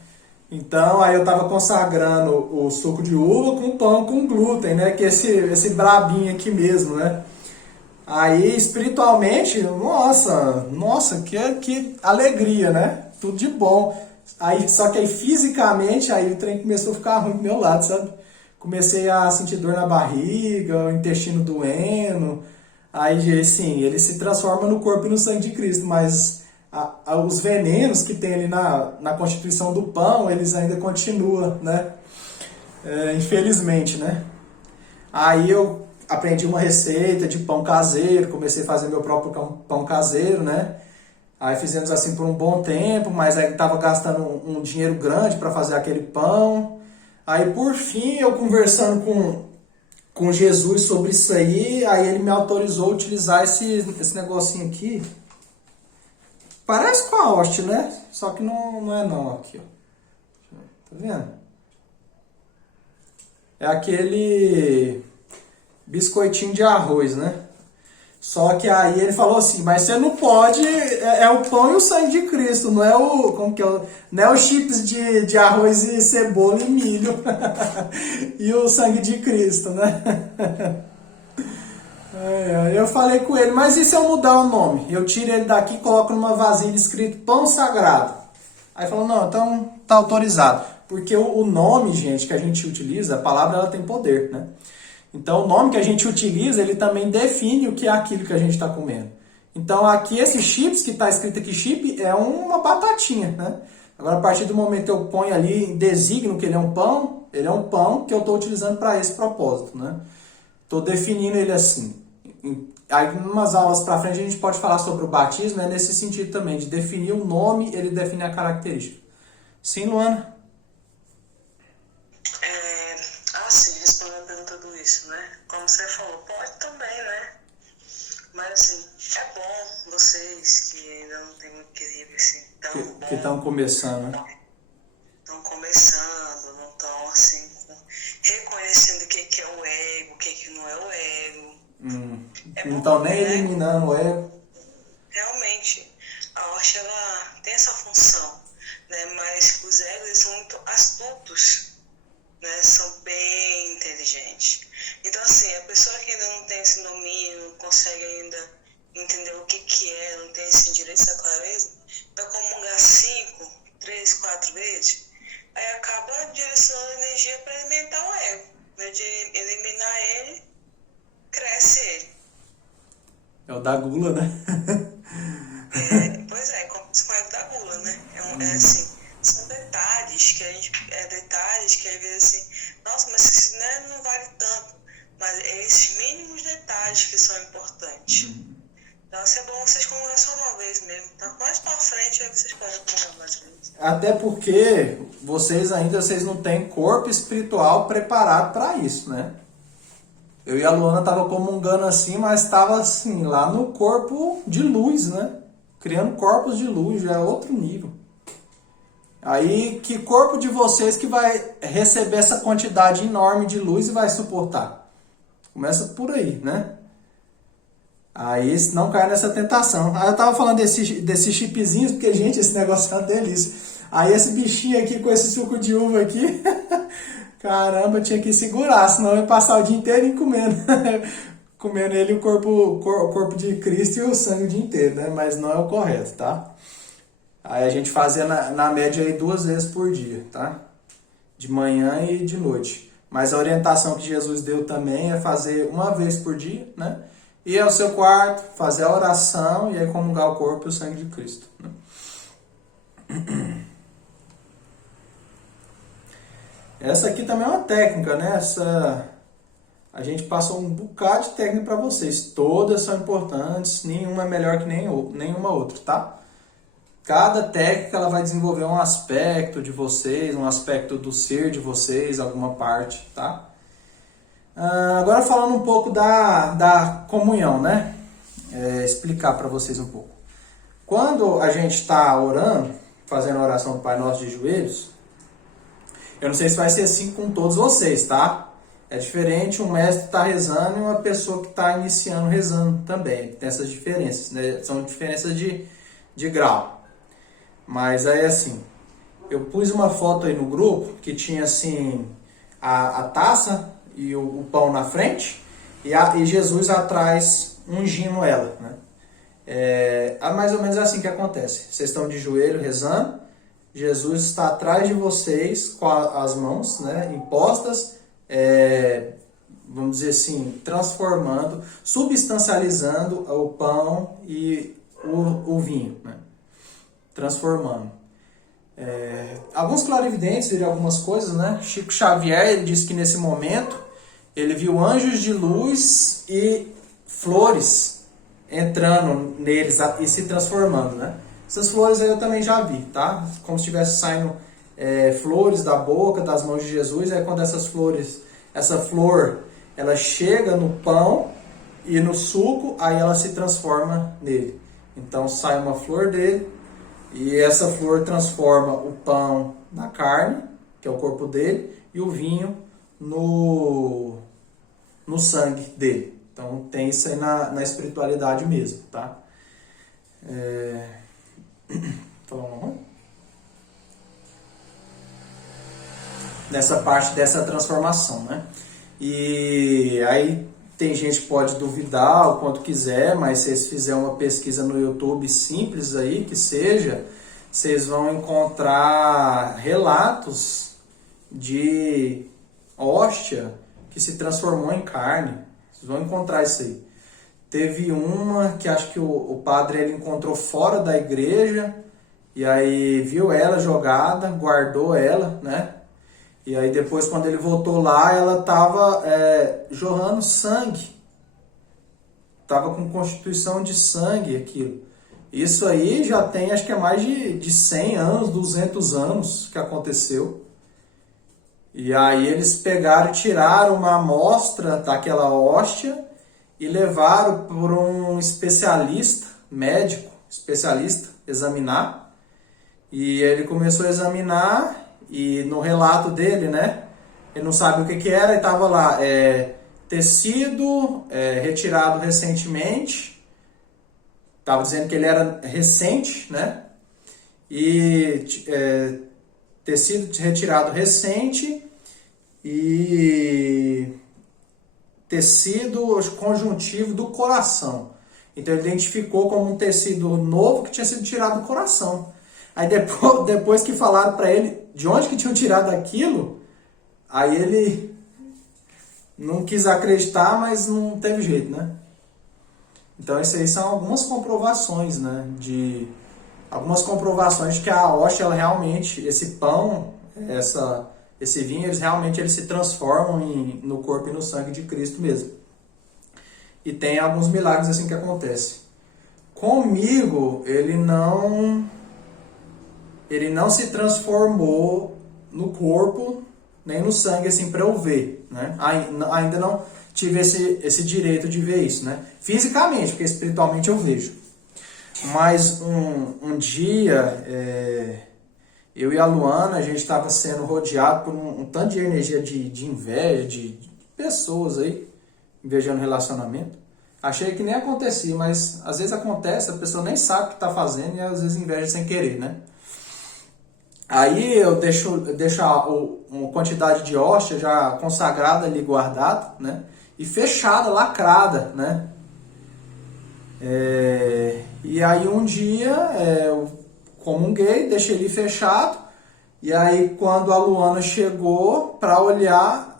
Então, aí eu tava consagrando o suco de uva com pão com glúten, né? Que é esse brabinho aqui mesmo, né? Aí, espiritualmente, nossa, que alegria, né? Tudo de bom. Aí, só que aí, fisicamente, aí o trem começou a ficar ruim do meu lado, sabe? Comecei a sentir dor na barriga, o intestino doendo. Aí, assim, ele se transforma no corpo e no sangue de Cristo, mas os venenos que tem ali na constituição do pão, eles ainda continuam, né? Infelizmente, né? Aí eu aprendi uma receita de pão caseiro, comecei a fazer meu próprio pão caseiro, né? Aí fizemos assim por um bom tempo, mas aí estava gastando um dinheiro grande para fazer aquele pão. Aí por fim, eu conversando com Jesus sobre isso aí ele me autorizou a utilizar esse negocinho aqui. Parece com a hóstia, né? Só que não é não, aqui, ó. Tá vendo? É aquele biscoitinho de arroz, né? Só que aí ele falou assim, mas você não pode, é o pão e o sangue de Cristo, não é não é o chips de arroz e cebola e milho e o sangue de Cristo, né? Eu falei com ele, mas e se eu mudar o nome? Eu tiro ele daqui e coloco numa vasilha escrito pão sagrado. Aí falou, não, então tá autorizado. Porque o nome, gente, que a gente utiliza, a palavra ela tem poder, né? Então, o nome que a gente utiliza, ele também define o que é aquilo que a gente está comendo. Então, aqui, esse chips, que está escrito aqui chip, é uma batatinha, né? Agora, a partir do momento que eu ponho ali, designo que ele é um pão que eu estou utilizando para esse propósito, né? Estou definindo ele assim. Aí, umas aulas para frente, a gente pode falar sobre o batismo, né? Nesse sentido também, de definir o nome, ele define a característica. Sim, Luana? Assim, respondendo a tudo isso, né? Como você falou, pode também, né? Mas assim, é bom vocês que ainda não têm um equilíbrio assim tão bom. Que estão começando, né? Estão começando, não estão assim, reconhecendo o que é o ego, o que não é o ego. Não estão nem eliminando o ego. Realmente, a hóstia ela tem essa função, né? Mas os egos eles são muito astutos. né, são bem inteligentes. Então, assim, a pessoa que ainda não tem esse domínio, não consegue ainda entender o que é, não tem esse direito, essa clareza, vai comungar 5, 3, 4 vezes, aí acaba direcionando energia para alimentar o ego. Em vez de eliminar ele, cresce ele. É o da gula, né? Pois é, como se fala da gula, né? É assim, são detalhes que a gente. Detalhes que às vezes assim, nossa, mas isso né, não vale tanto. Mas é esses mínimos detalhes que são importantes. Então assim, é bom vocês comungar só uma vez mesmo. Tá mais pra frente aí vocês podem comungar mais vezes. Até porque vocês não têm corpo espiritual preparado para isso, né? Eu e a Luana tava comungando assim, mas estava assim, lá no corpo de luz, né? Criando corpos de luz, já é outro nível. Aí, que corpo de vocês que vai receber essa quantidade enorme de luz e vai suportar? Começa por aí, né? Aí, se não cai nessa tentação. Aí eu tava falando desses chipzinhos, porque, gente, esse negócio é uma delícia. Aí, esse bichinho aqui com esse suco de uva aqui, caramba, tinha que segurar, senão eu ia passar o dia inteiro comendo. Comendo ele, o corpo de Cristo e o sangue o dia inteiro, né? Mas não é o correto, tá? Aí a gente fazia na média aí 2 vezes por dia, tá? De manhã e de noite. Mas a orientação que Jesus deu também é fazer 1 vez por dia, né? Ir ao seu quarto, fazer a oração e aí comungar o corpo e o sangue de Cristo, né? Essa aqui também é uma técnica, né? A gente passou um bocado de técnica para vocês. Todas são importantes, nenhuma é melhor que nenhuma outra, tá? Cada técnica ela vai desenvolver um aspecto de vocês, um aspecto do ser de vocês, alguma parte, tá? Agora falando um pouco da comunhão, né? Explicar para vocês um pouco. Quando a gente está orando, fazendo a oração do Pai Nosso de joelhos, eu não sei se vai ser assim com todos vocês, tá? É diferente um mestre estar rezando e uma pessoa que está iniciando rezando também. Tem essas diferenças, né? São diferenças de grau. Mas aí assim, eu pus uma foto aí no grupo que tinha assim a taça e o pão na frente e Jesus atrás ungindo ela, né? É mais ou menos assim que acontece. Vocês estão de joelho rezando, Jesus está atrás de vocês com as mãos, né, impostas, vamos dizer assim, transformando, substancializando o pão e o vinho, né? Transformando. Alguns clarividentes viram algumas coisas, né? Chico Xavier ele disse que nesse momento ele viu anjos de luz e flores entrando neles e se transformando, né? Essas flores aí eu também já vi, tá? Como se estivesse saindo flores da boca, das mãos de Jesus. Aí quando essa flor, ela chega no pão e no suco, aí ela se transforma nele. Então sai uma flor dele e essa flor transforma o pão na carne, que é o corpo dele, e o vinho no sangue dele. Então tem isso aí na espiritualidade mesmo, tá? Nessa parte dessa transformação, né? E aí tem gente que pode duvidar o quanto quiser, mas se vocês fizerem uma pesquisa no YouTube simples aí, que seja, vocês vão encontrar relatos de hóstia que se transformou em carne. Vocês vão encontrar isso aí. Teve uma que acho que o padre ele encontrou fora da igreja, e aí viu ela jogada, guardou ela, né? E aí depois quando ele voltou lá, ela estava jorrando sangue. Estava com constituição de sangue aquilo. Isso aí já tem acho que é mais de 100 anos, 200 anos que aconteceu. E aí eles pegaram e tiraram uma amostra daquela hóstia e levaram por um especialista, médico, especialista, examinar. E ele começou a examinar e no relato dele, né, ele não sabe o que era e estava lá, tecido retirado recentemente, estava dizendo que ele era recente, né, e tecido retirado recente e tecido conjuntivo do coração. Então ele identificou como um tecido novo que tinha sido tirado do coração. Aí depois que falaram para ele de onde que tinham tirado aquilo, aí ele não quis acreditar, mas não teve jeito, né? Então isso aí são algumas comprovações, né? Algumas comprovações de que a hóstia, ela realmente, esse pão, esse vinho, eles se transformam no corpo e no sangue de Cristo mesmo. E tem alguns milagres assim que acontecem. Comigo, ele não se transformou no corpo nem no sangue assim para eu ver, né? Ainda não tive esse direito de ver isso, né? Fisicamente, porque espiritualmente eu vejo. Mas um dia, eu e a Luana, a gente estava sendo rodeado por um tanto de energia de inveja, de pessoas aí, invejando relacionamento. Achei que nem acontecia, mas às vezes acontece, a pessoa nem sabe o que está fazendo e às vezes inveja sem querer, né? Aí eu deixo uma quantidade de hóstia já consagrada ali, guardada, né? E fechada, lacrada, né? E aí um dia eu comunguei, deixei ele fechado. E aí quando a Luana chegou para olhar,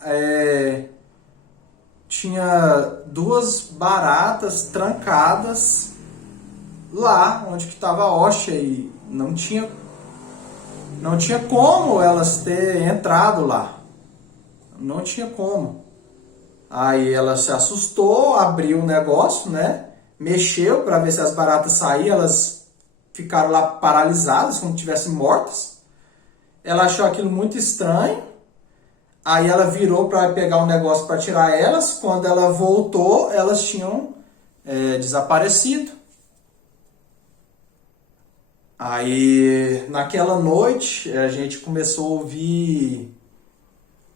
tinha 2 baratas trancadas lá onde que estava a hóstia e não tinha como elas ter entrado lá. Não tinha como. Aí ela se assustou, abriu o negócio, né? Mexeu para ver se as baratas saíam, elas ficaram lá paralisadas, como se estivessem mortas. Ela achou aquilo muito estranho. Aí ela virou para pegar um negócio para tirar elas. Quando ela voltou, elas tinham desaparecido. Aí, naquela noite, a gente começou a ouvir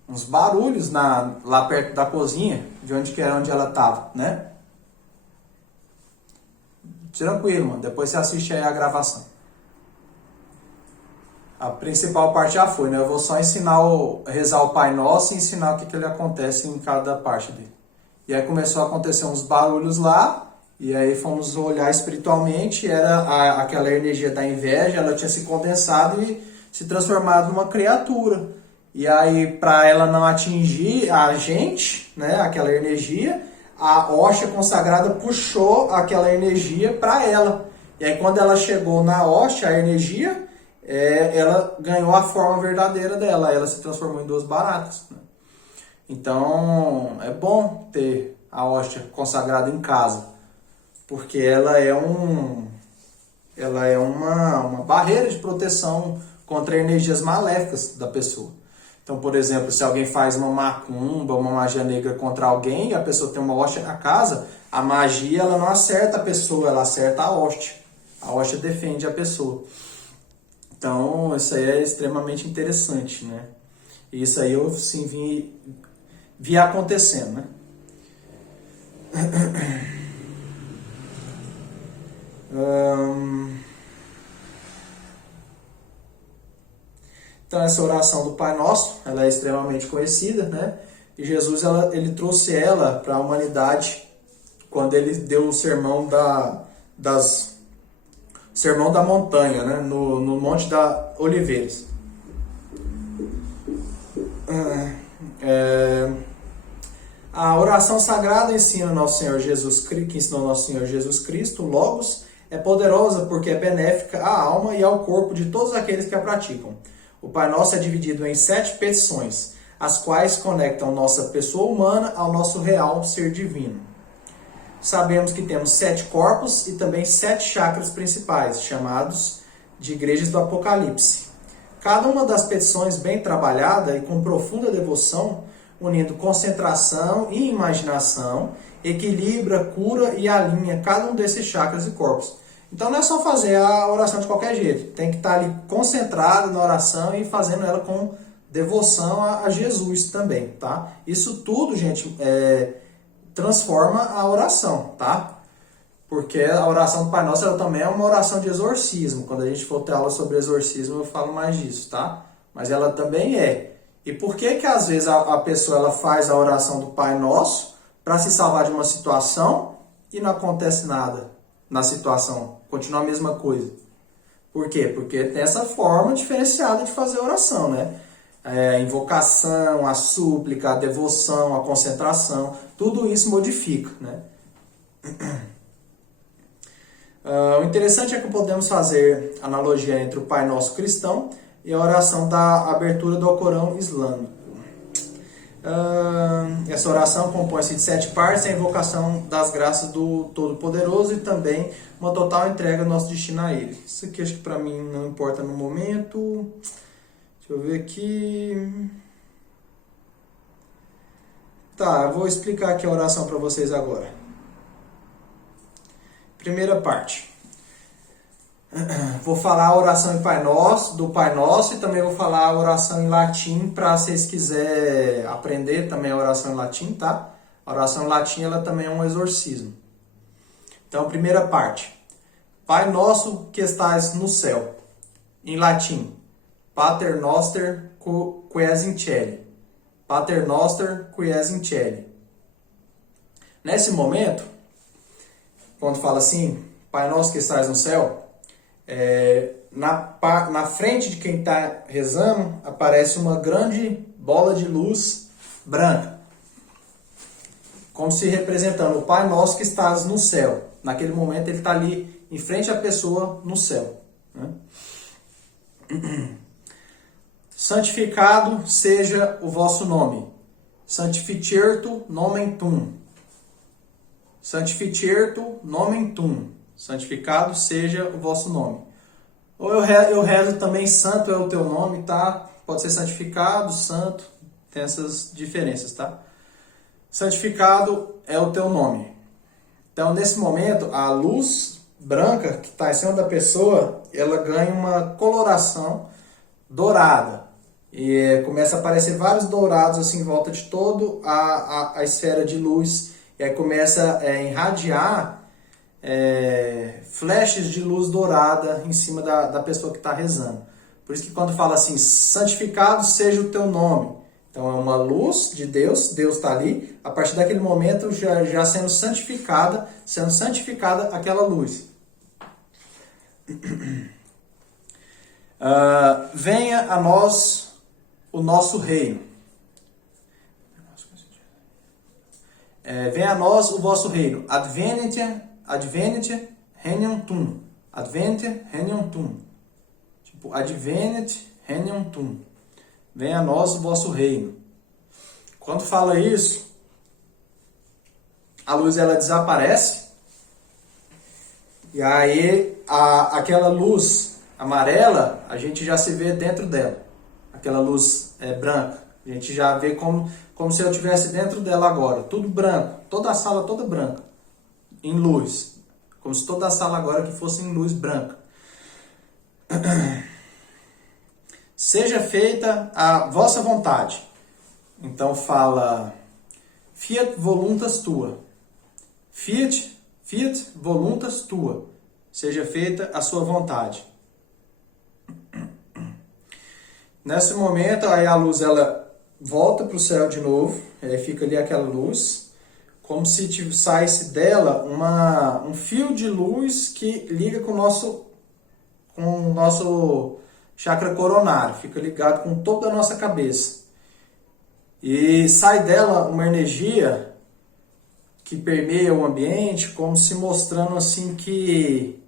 uns barulhos lá perto da cozinha, de onde ela estava, né? Tranquilo, mano. Depois você assiste aí a gravação. A principal parte já foi, né? Eu vou só rezar o Pai Nosso e ensinar o que ele acontece em cada parte dele. E aí começou a acontecer uns barulhos lá. E aí fomos olhar espiritualmente, era aquela energia da inveja, ela tinha se condensado e se transformado numa criatura. E aí, para ela não atingir a gente, né, aquela energia, a hóstia consagrada puxou aquela energia para ela. E aí, quando ela chegou na hóstia, a energia, ela ganhou a forma verdadeira dela, ela se transformou em 2 baratas. Né? Então, é bom ter a hóstia consagrada em casa. Porque ela é uma barreira de proteção contra energias maléficas da pessoa. Então, por exemplo, se alguém faz uma macumba, uma magia negra contra alguém, e a pessoa tem uma hóstia na casa, a magia ela não acerta a pessoa, ela acerta a hóstia. A hóstia defende a pessoa. Então, isso aí é extremamente interessante, né? E isso aí eu, sim, vi acontecendo, né? Então essa oração do Pai Nosso, ela é extremamente conhecida, né? E Jesus, ele trouxe ela para a humanidade quando ele deu o sermão sermão da montanha, né? No Monte da Oliveiras. A oração sagrada ensina nosso Senhor Jesus Cristo, que ensinou nosso Senhor Jesus Cristo, Logos, é poderosa porque é benéfica à alma e ao corpo de todos aqueles que a praticam. O Pai Nosso é dividido em 7 petições, as quais conectam nossa pessoa humana ao nosso real ser divino. Sabemos que temos 7 corpos e também 7 chakras principais, chamados de igrejas do Apocalipse. Cada uma das petições bem trabalhada e com profunda devoção, unindo concentração e imaginação, equilibra, cura e alinha cada um desses chakras e corpos. Então não é só fazer a oração de qualquer jeito, tem que estar ali concentrado na oração e fazendo ela com devoção a Jesus também, tá? Isso tudo, gente, transforma a oração, tá? Porque a oração do Pai Nosso ela também é uma oração de exorcismo. Quando a gente for ter aula sobre exorcismo, eu falo mais disso, tá? Mas ela também é. E por que que às vezes a pessoa ela faz a oração do Pai Nosso para se salvar de uma situação e não acontece nada na situação, continua a mesma coisa? Por quê? Porque tem essa forma diferenciada de fazer oração, né? A invocação, a súplica, a devoção, a concentração, tudo isso modifica, né? O interessante é que podemos fazer analogia entre o Pai Nosso cristão e a oração da abertura do Alcorão Islâmico. Essa oração compõe-se de 7 partes, a invocação das graças do Todo-Poderoso e também uma total entrega do nosso destino a Ele. Isso aqui acho que para mim não importa no momento. Deixa eu ver aqui. Tá, eu vou explicar aqui a oração para vocês agora. Primeira parte. Vou falar a oração em Pai Nosso, do Pai Nosso, e também vou falar a oração em latim, para vocês quiserem aprender também a oração em latim, tá? A oração em latim ela também é um exorcismo. Então, primeira parte. Pai Nosso que estais no céu. Em latim. Pater Noster quies in cieli. Pater Noster quies in cieli. Nesse momento, quando fala assim, Pai Nosso que estás no céu, na frente de quem está rezando, aparece uma grande bola de luz branca. Como se representando o Pai Nosso que estás no céu. Naquele momento ele está ali em frente à pessoa no céu. Né? Santificado seja o vosso nome. Santificertu nomen tuum. Santificertu nomen tuum. Santificado seja o vosso nome. Ou eu rezo também, santo é o teu nome, tá? Pode ser santificado, santo, tem essas diferenças, tá? Santificado é o teu nome. Então, nesse momento, a luz branca que está em cima da pessoa, ela ganha uma coloração dourada. E começa a aparecer vários dourados assim em volta de toda a esfera de luz. E aí começa a irradiar flashes de luz dourada em cima da pessoa que está rezando. Por isso que quando fala assim, santificado seja o teu nome. Então é uma luz de Deus, Deus está ali. A partir daquele momento já sendo santificada aquela luz. Venha a nós o nosso reino. Venha a nós o vosso reino. Advenite regnum tuum. Advenite regnum tuum. Tipo, advenite regnum tuum. Venha a nós o vosso reino. Quando fala isso, a luz ela desaparece. E aí aquela luz amarela, a gente já se vê dentro dela. Aquela luz branca. A gente já vê como se eu estivesse dentro dela agora. Tudo branco. Toda a sala toda branca. Em luz. Como se toda a sala agora que fosse em luz branca. Seja feita a vossa vontade. Então fala fiat voluntas tua. Fiat voluntas tua. Seja feita a sua vontade. Nesse momento, aí a luz ela volta para o céu de novo. Aí fica ali aquela luz. Como se saísse dela um fio de luz que liga com o nosso chakra coronário. Fica ligado com toda a nossa cabeça. E sai dela uma energia que permeia o ambiente, como se mostrando assim que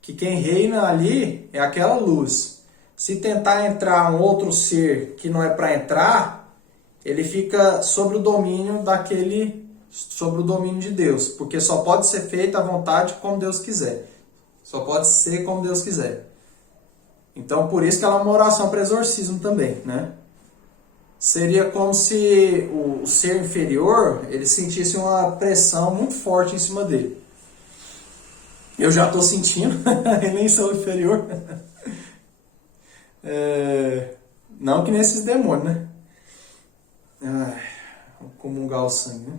quem reina ali é aquela luz. Se tentar entrar um outro ser que não é para entrar, ele fica sobre o domínio sobre o domínio de Deus, porque só pode ser feita a vontade como Deus quiser. Só pode ser como Deus quiser. Então, por isso que ela é uma oração para exorcismo também, né? Seria como se o ser inferior, ele sentisse uma pressão muito forte em cima dele. Eu já estou sentindo, eu nem sou inferior. Não que nesses demônios, né? Vou comungar o sangue, né?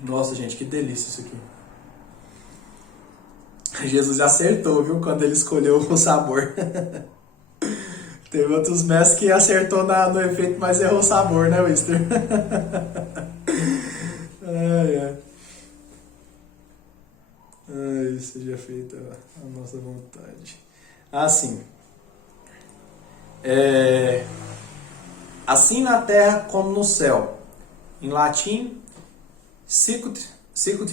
Nossa, gente, que delícia isso aqui. Jesus acertou, viu? Quando ele escolheu o sabor. Teve outros mestres que acertou no efeito, mas errou o sabor, né, Wister? Ai, ai. Ai, seja feita a nossa vontade. Assim. Assim na terra como no céu. Em latim, sicut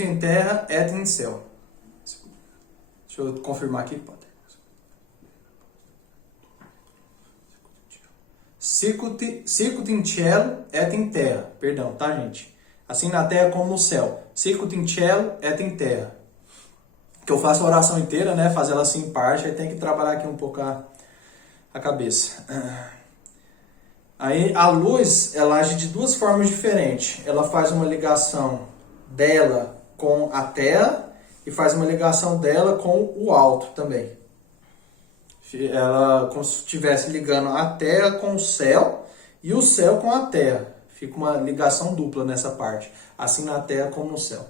in terra et in céu. Deixa eu confirmar aqui, Padre. Sicut in cielo et in terra. Perdão, tá, gente? Assim na terra como no céu. Sicut in cielo et in terra. Que eu faço a oração inteira, né? Fazer ela assim em parte, aí tem que trabalhar aqui um pouco a cabeça. Aí a luz, ela age de duas formas diferentes. Ela faz uma ligação dela com a terra e faz uma ligação dela com o alto também. Ela como se estivesse ligando a terra com o céu e o céu com a terra. Fica uma ligação dupla nessa parte. Assim na terra como no céu.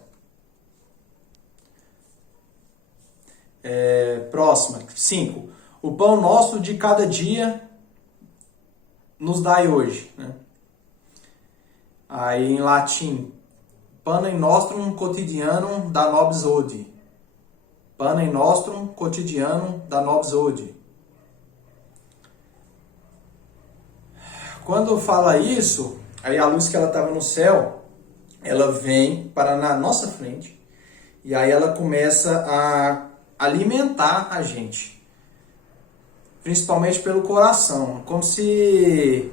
Próxima, 5. O pão nosso de cada dia nos dai hoje. Né? Aí em latim, panem nostrum quotidianum da nobis hodie. Panem nostrum quotidianum da nobis hodie. Quando fala isso, aí a luz que ela estava no céu, ela vem para na nossa frente e aí ela começa a alimentar a gente, principalmente pelo coração, como se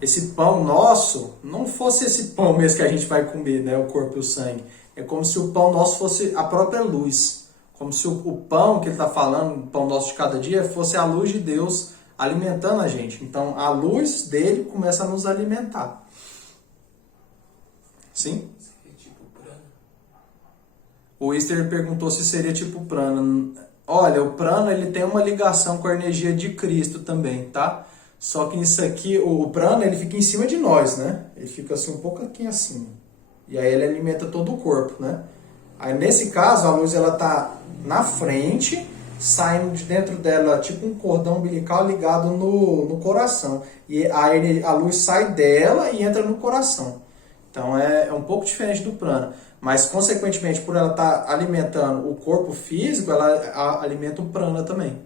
esse pão nosso não fosse esse pão mesmo que a gente vai comer, né, o corpo e o sangue. É como se o pão nosso fosse a própria luz, como se o pão que ele está falando, o pão nosso de cada dia, fosse a luz de Deus alimentando a gente. Então a luz dele começa a nos alimentar. Sim? O Easter perguntou se seria tipo prana. Olha, o prana ele tem uma ligação com a energia de Cristo também, tá? Só que isso aqui, o prana ele fica em cima de nós, né? Ele fica assim um pouco aqui acima. E aí ele alimenta todo o corpo, né? Aí nesse caso a luz ela tá na frente, saindo de dentro dela tipo um cordão umbilical ligado no coração. E aí a luz sai dela e entra no coração. Então é um pouco diferente do prana. Mas, consequentemente, por ela estar alimentando o corpo físico, ela alimenta o prana também.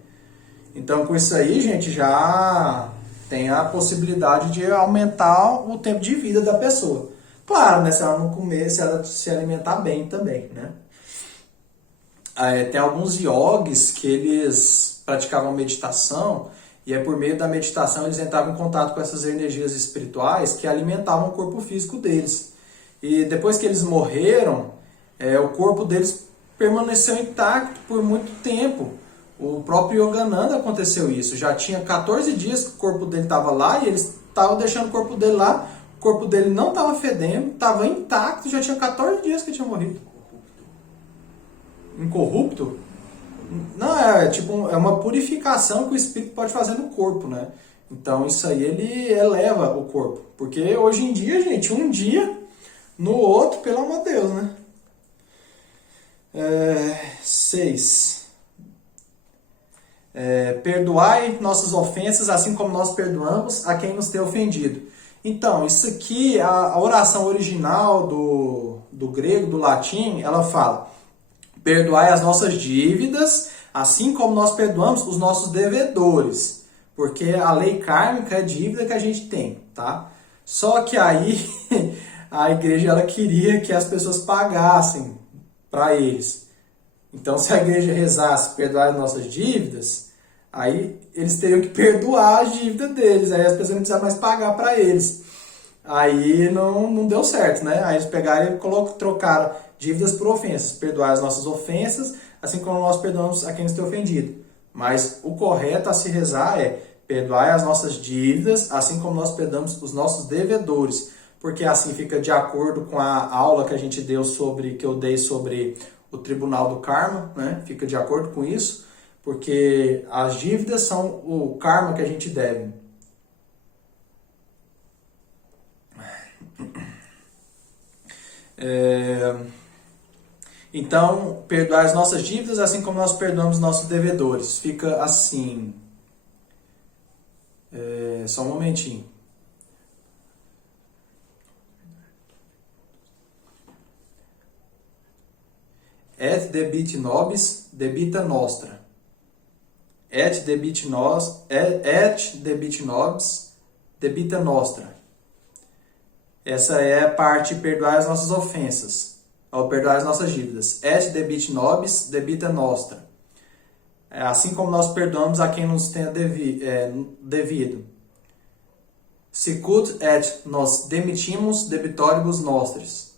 Então, com isso aí, gente, já tem a possibilidade de aumentar o tempo de vida da pessoa. Claro, né? Se ela não comer, se ela se alimentar bem também, né? Tem alguns yogis que eles praticavam meditação e por meio da meditação eles entravam em contato com essas energias espirituais que alimentavam o corpo físico deles. E depois que eles morreram, o corpo deles permaneceu intacto por muito tempo. O próprio Yogananda aconteceu isso. Já tinha 14 dias que o corpo dele estava lá e eles estavam deixando o corpo dele lá. O corpo dele não estava fedendo, estava intacto, já tinha 14 dias que tinha morrido. Incorrupto? Não, é uma purificação que o espírito pode fazer no corpo, né? Então isso aí ele eleva o corpo. Porque hoje em dia, gente, um dia no outro, pelo amor de Deus, né? 6. Perdoai nossas ofensas, assim como nós perdoamos a quem nos tem ofendido. Então, isso aqui, a oração original do grego, do latim, ela fala: perdoai as nossas dívidas, assim como nós perdoamos os nossos devedores. Porque a lei kármica é dívida que a gente tem, tá? Só que aí a igreja ela queria que as pessoas pagassem para eles. Então, se a igreja rezasse perdoar as nossas dívidas, aí eles teriam que perdoar as dívidas deles. Aí as pessoas não precisavam mais pagar para eles. Aí não deu certo, né? Aí eles pegaram e trocaram dívidas por ofensas. Perdoar as nossas ofensas, assim como nós perdoamos a quem nos tem ofendido. Mas o correto a se rezar é perdoar as nossas dívidas, assim como nós perdoamos os nossos devedores. Porque assim fica de acordo com a aula que a gente deu que eu dei sobre o Tribunal do Karma, né? Fica de acordo com isso, porque as dívidas são o karma que a gente deve. Então, perdoar as nossas dívidas assim como nós perdoamos nossos devedores. Fica assim. Só um momentinho. Et debite nobis, debita nostra. Et debite nobis, debita nostra. Essa é a parte de perdoar as nossas ofensas, ou perdoar as nossas dívidas. Et debite nobis, debita nostra. Assim como nós perdoamos a quem nos tenha devido. Sicut et nos demitimos debitoribus nostris.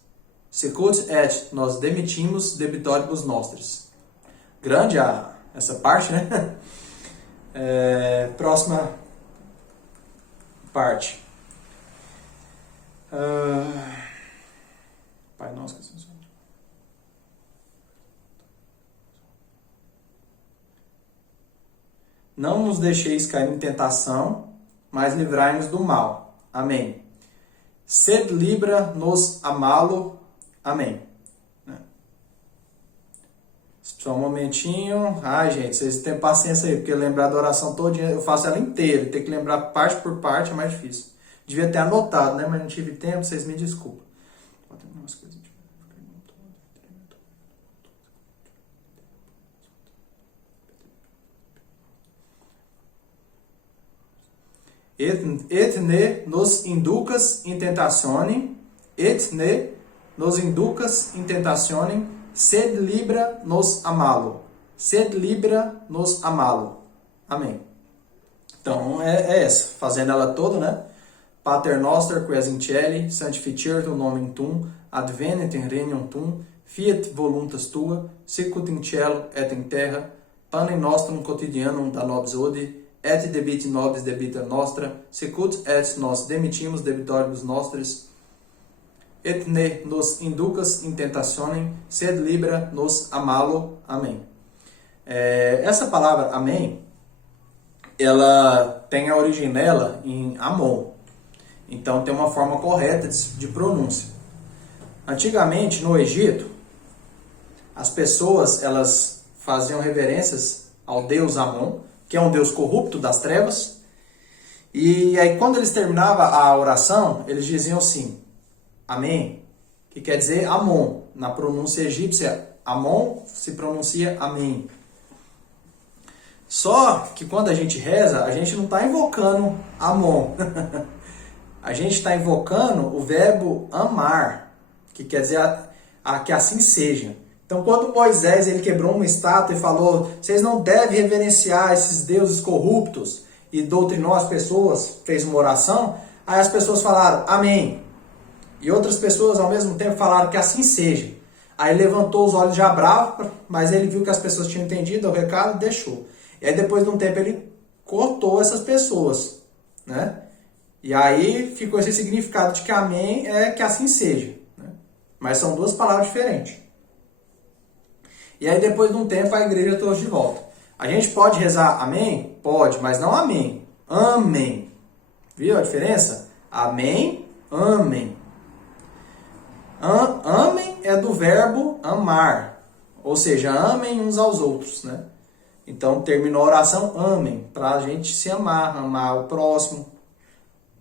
Sicut et nos demitimos debitoribus nostris. Grande essa parte, né? Próxima parte. Pai nosso que estás no céu. Não nos deixeis cair em tentação, mas livrai-nos do mal. Amém. Sed libra nos amalo. Amém. Só um momentinho. Ai, gente, vocês têm paciência aí, porque lembrar da oração toda, eu faço ela inteira. Ter que lembrar parte por parte é mais difícil. Devia ter anotado, né? Mas não tive tempo, vocês me desculpem. Et ne nos inducas in tentationem, sed libra nos amalo. Sed libra nos amalo. Amém. Então, é essa. Fazendo ela toda, né? Pater noster, qui es in cieli, sanctificetur nomen tuum, advenit in regnum tuum, fiat voluntas tua, sicut in cielo et in terra, panem nostrum quotidianum da nobis hodie, et debite nobis debita nostra, sicut et nos demitimos debitoribus nostris, et ne nos inducas in tentationem, sed libra nos amalo. Amém. Essa palavra amém, ela tem a origem nela em Amon. Então tem uma forma correta de pronúncia. Antigamente, no Egito, as pessoas elas faziam reverências ao deus Amon, que é um deus corrupto das trevas. E aí quando eles terminavam a oração, eles diziam assim, amém, que quer dizer Amon. Na pronúncia egípcia, Amon se pronuncia amém. Só que quando a gente reza, a gente não está invocando Amon. A gente está invocando o verbo amar, que quer dizer que assim seja. Então, quando Moisés ele quebrou uma estátua e falou, vocês não devem reverenciar esses deuses corruptos, e doutrinou as pessoas, fez uma oração, aí as pessoas falaram, amém. E outras pessoas, ao mesmo tempo, falaram que assim seja. Aí levantou os olhos já bravo, mas ele viu que as pessoas tinham entendido o recado e deixou. E aí, depois de um tempo, ele cortou essas pessoas, né? E aí ficou esse significado de que amém é que assim seja. Né? Mas são duas palavras diferentes. E aí depois de um tempo a igreja trouxe de volta. A gente pode rezar amém? Pode, mas não amém. Amém. Viu a diferença? Amém, amém. Amém é do verbo amar. Ou seja, amem uns aos outros. Né? Então terminou a oração amém. Para a gente se amar, amar o próximo.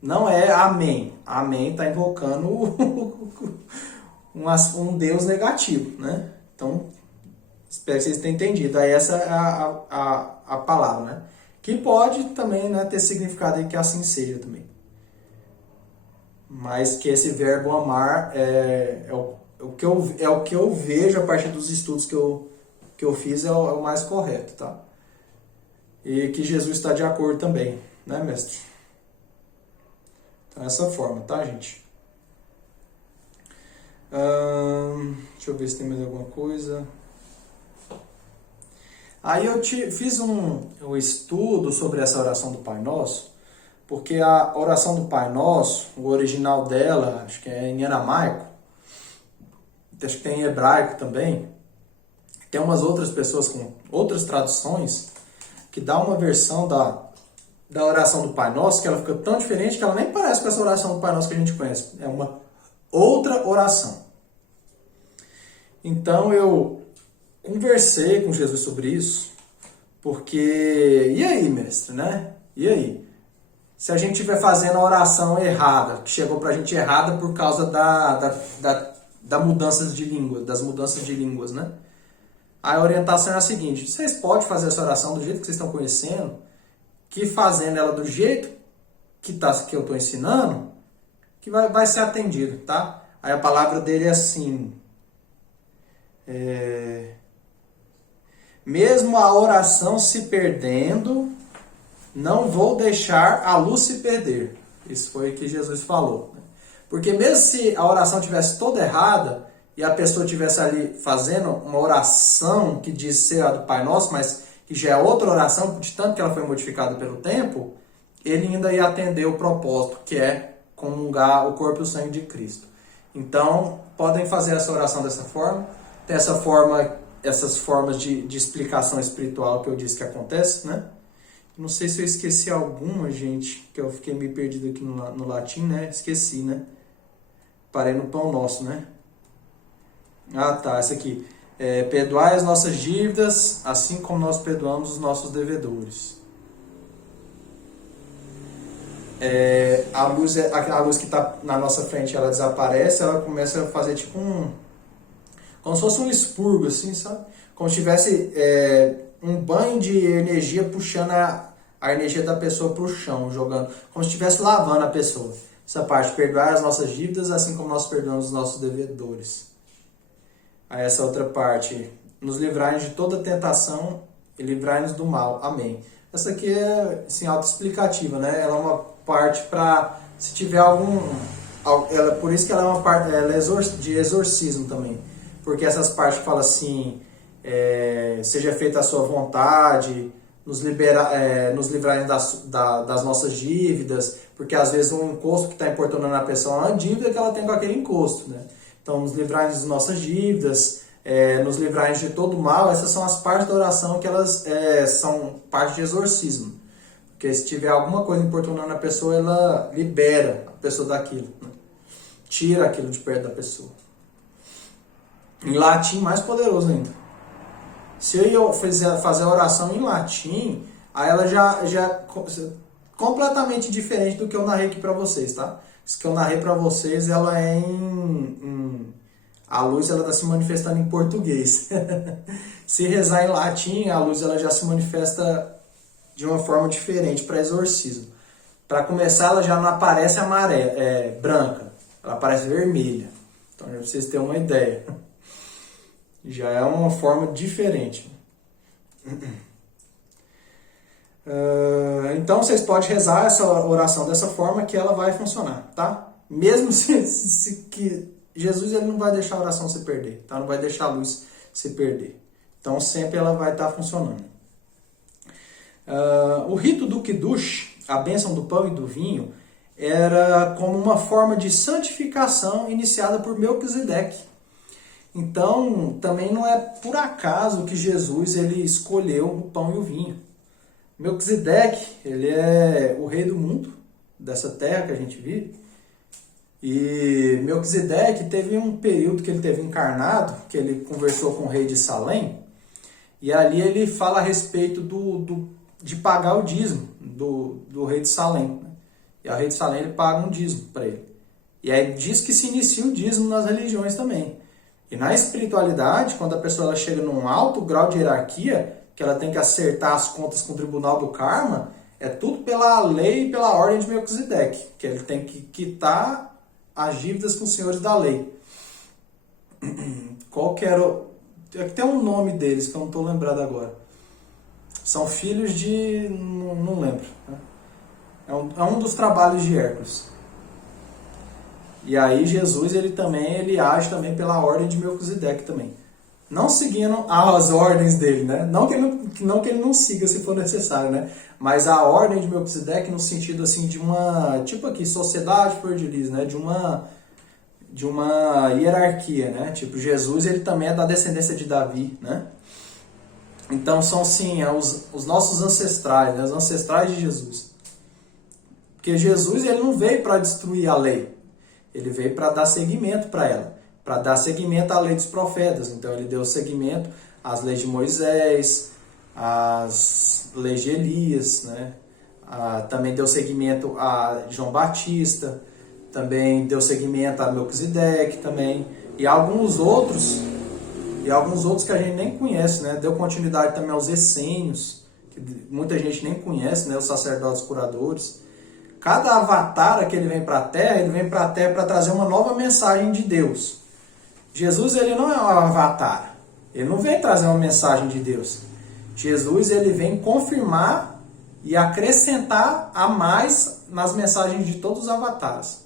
Não é amém. Amém está invocando um Deus negativo, né? Então, espero que vocês tenham entendido. Aí essa é a palavra, né? Que pode também, né, ter significado aí que assim seja também. Mas que esse verbo amar é o que eu vejo a partir dos estudos que eu fiz é o mais correto, tá? E que Jesus está de acordo também, né, mestre? Então, essa forma, tá, gente? Deixa eu ver se tem mais alguma coisa. Aí eu fiz um estudo sobre essa oração do Pai Nosso, porque a oração do Pai Nosso, o original dela, acho que é em aramaico, acho que tem em hebraico também, tem umas outras pessoas com outras traduções que dá uma versão da oração do Pai Nosso, que ela fica tão diferente que ela nem parece com essa oração do Pai Nosso que a gente conhece. É uma outra oração. Então eu conversei com Jesus sobre isso, porque, e aí, mestre, né? E aí? Se a gente estiver fazendo a oração errada, que chegou pra gente errada por causa da mudanças de língua, das mudanças de línguas, né? A orientação é a seguinte: vocês podem fazer essa oração do jeito que vocês estão conhecendo, que fazendo ela do jeito que eu estou ensinando, que vai ser atendido, tá? Aí a palavra dele é assim: mesmo a oração se perdendo, não vou deixar a luz se perder. Isso foi o que Jesus falou, né? Porque mesmo se a oração tivesse toda errada e a pessoa estivesse ali fazendo uma oração que diz ser a do Pai Nosso, mas que já é outra oração, de tanto que ela foi modificada pelo tempo, ele ainda ia atender o propósito, que é comungar o corpo e o sangue de Cristo. Então, podem fazer essa oração dessa forma. Tem essas formas de explicação espiritual que eu disse que acontece, né? Não sei se eu esqueci alguma, gente, que eu fiquei meio perdido aqui no latim, né? Esqueci, né? Parei no Pão Nosso, né? Ah, tá, essa aqui. Perdoai as nossas dívidas, assim como nós perdoamos os nossos devedores. A luz que está na nossa frente, ela desaparece, ela começa a fazer tipo como se fosse um expurgo, assim, sabe? Como se tivesse um banho de energia puxando a energia da pessoa para o chão, jogando. Como se estivesse lavando a pessoa. Essa parte, perdoar as nossas dívidas, assim como nós perdoamos os nossos devedores. Aí essa outra parte, nos livrai de toda tentação e livrai-nos do mal. Amém. Essa aqui é assim, autoexplicativa, né? Ela é uma parte para, se tiver por isso que ela é uma parte, ela é de exorcismo também. Porque essas partes que falam assim, seja feita a sua vontade, nos livrar das nossas dívidas, porque às vezes um encosto que está importunando a pessoa é uma dívida que ela tem com aquele encosto, né? Então, nos livrar das nossas dívidas, nos livrar de todo mal, essas são as partes da oração que elas são parte de exorcismo. Porque se tiver alguma coisa importunando a pessoa, ela libera a pessoa daquilo, né? Tira aquilo de perto da pessoa. Em latim, mais poderoso ainda. Se eu fizer fazer a oração em latim, aí ela já completamente diferente do que eu narrei aqui para vocês, tá? Isso que eu narrei para vocês, ela é a luz, ela está se manifestando em português. Se rezar em latim, a luz ela já se manifesta de uma forma diferente para exorcismo. Para começar, ela já não aparece branca, ela aparece vermelha. Então, para vocês terem uma ideia. Já é uma forma diferente. Então vocês podem rezar essa oração dessa forma que ela vai funcionar, tá? Mesmo que Jesus ele não vai deixar a oração se perder, tá? Não vai deixar a luz se perder. Então sempre ela vai estar funcionando. O rito do Kiddush, a bênção do pão e do vinho, era como uma forma de santificação iniciada por Melquisedeque. Então, também não é por acaso que Jesus ele escolheu o pão e o vinho. Melquisedeque, ele é o rei do mundo, dessa terra que a gente vive. E Melquisedeque teve um período que ele teve encarnado, que ele conversou com o rei de Salém, e ali ele fala a respeito de pagar o dízimo do rei de Salém. E o rei de Salém ele paga um dízimo para ele. E aí diz que se inicia o dízimo nas religiões também. E na espiritualidade, quando a pessoa ela chega num alto grau de hierarquia, que ela tem que acertar as contas com o tribunal do karma, é tudo pela lei e pela ordem de Melquisedeque, que ele tem que quitar as dívidas com os senhores da lei. Qual que era? Tem um nome deles que eu não estou lembrado agora. São filhos de... não lembro. Né? É um dos trabalhos de Hércules. E aí Jesus ele age também pela ordem de Melquisedeque também. Não seguindo as ordens dele, né? Não que ele não siga se for necessário, né? Mas a ordem de Melquisedeque no sentido assim de uma, tipo aqui, sociedade flor-de-lis, né? De uma hierarquia, né? Tipo, Jesus ele também é da descendência de Davi, né? Então são sim os nossos ancestrais, né? Os ancestrais de Jesus. Porque Jesus ele não veio para destruir a lei. Ele veio para dar seguimento para ela. para dar seguimento à lei dos profetas. Então ele deu seguimento às leis de Moisés, às leis de Elias, né? Também deu seguimento a João Batista, também deu seguimento a Melquisedeque também, e alguns outros que a gente nem conhece, né? Deu continuidade também aos essênios, que muita gente nem conhece, né? Os sacerdotes curadores. Cada avatar que ele vem para a Terra para trazer uma nova mensagem de Deus. Jesus, ele não é um avatar. Ele não vem trazer uma mensagem de Deus. Jesus, ele vem confirmar e acrescentar a mais nas mensagens de todos os avatares.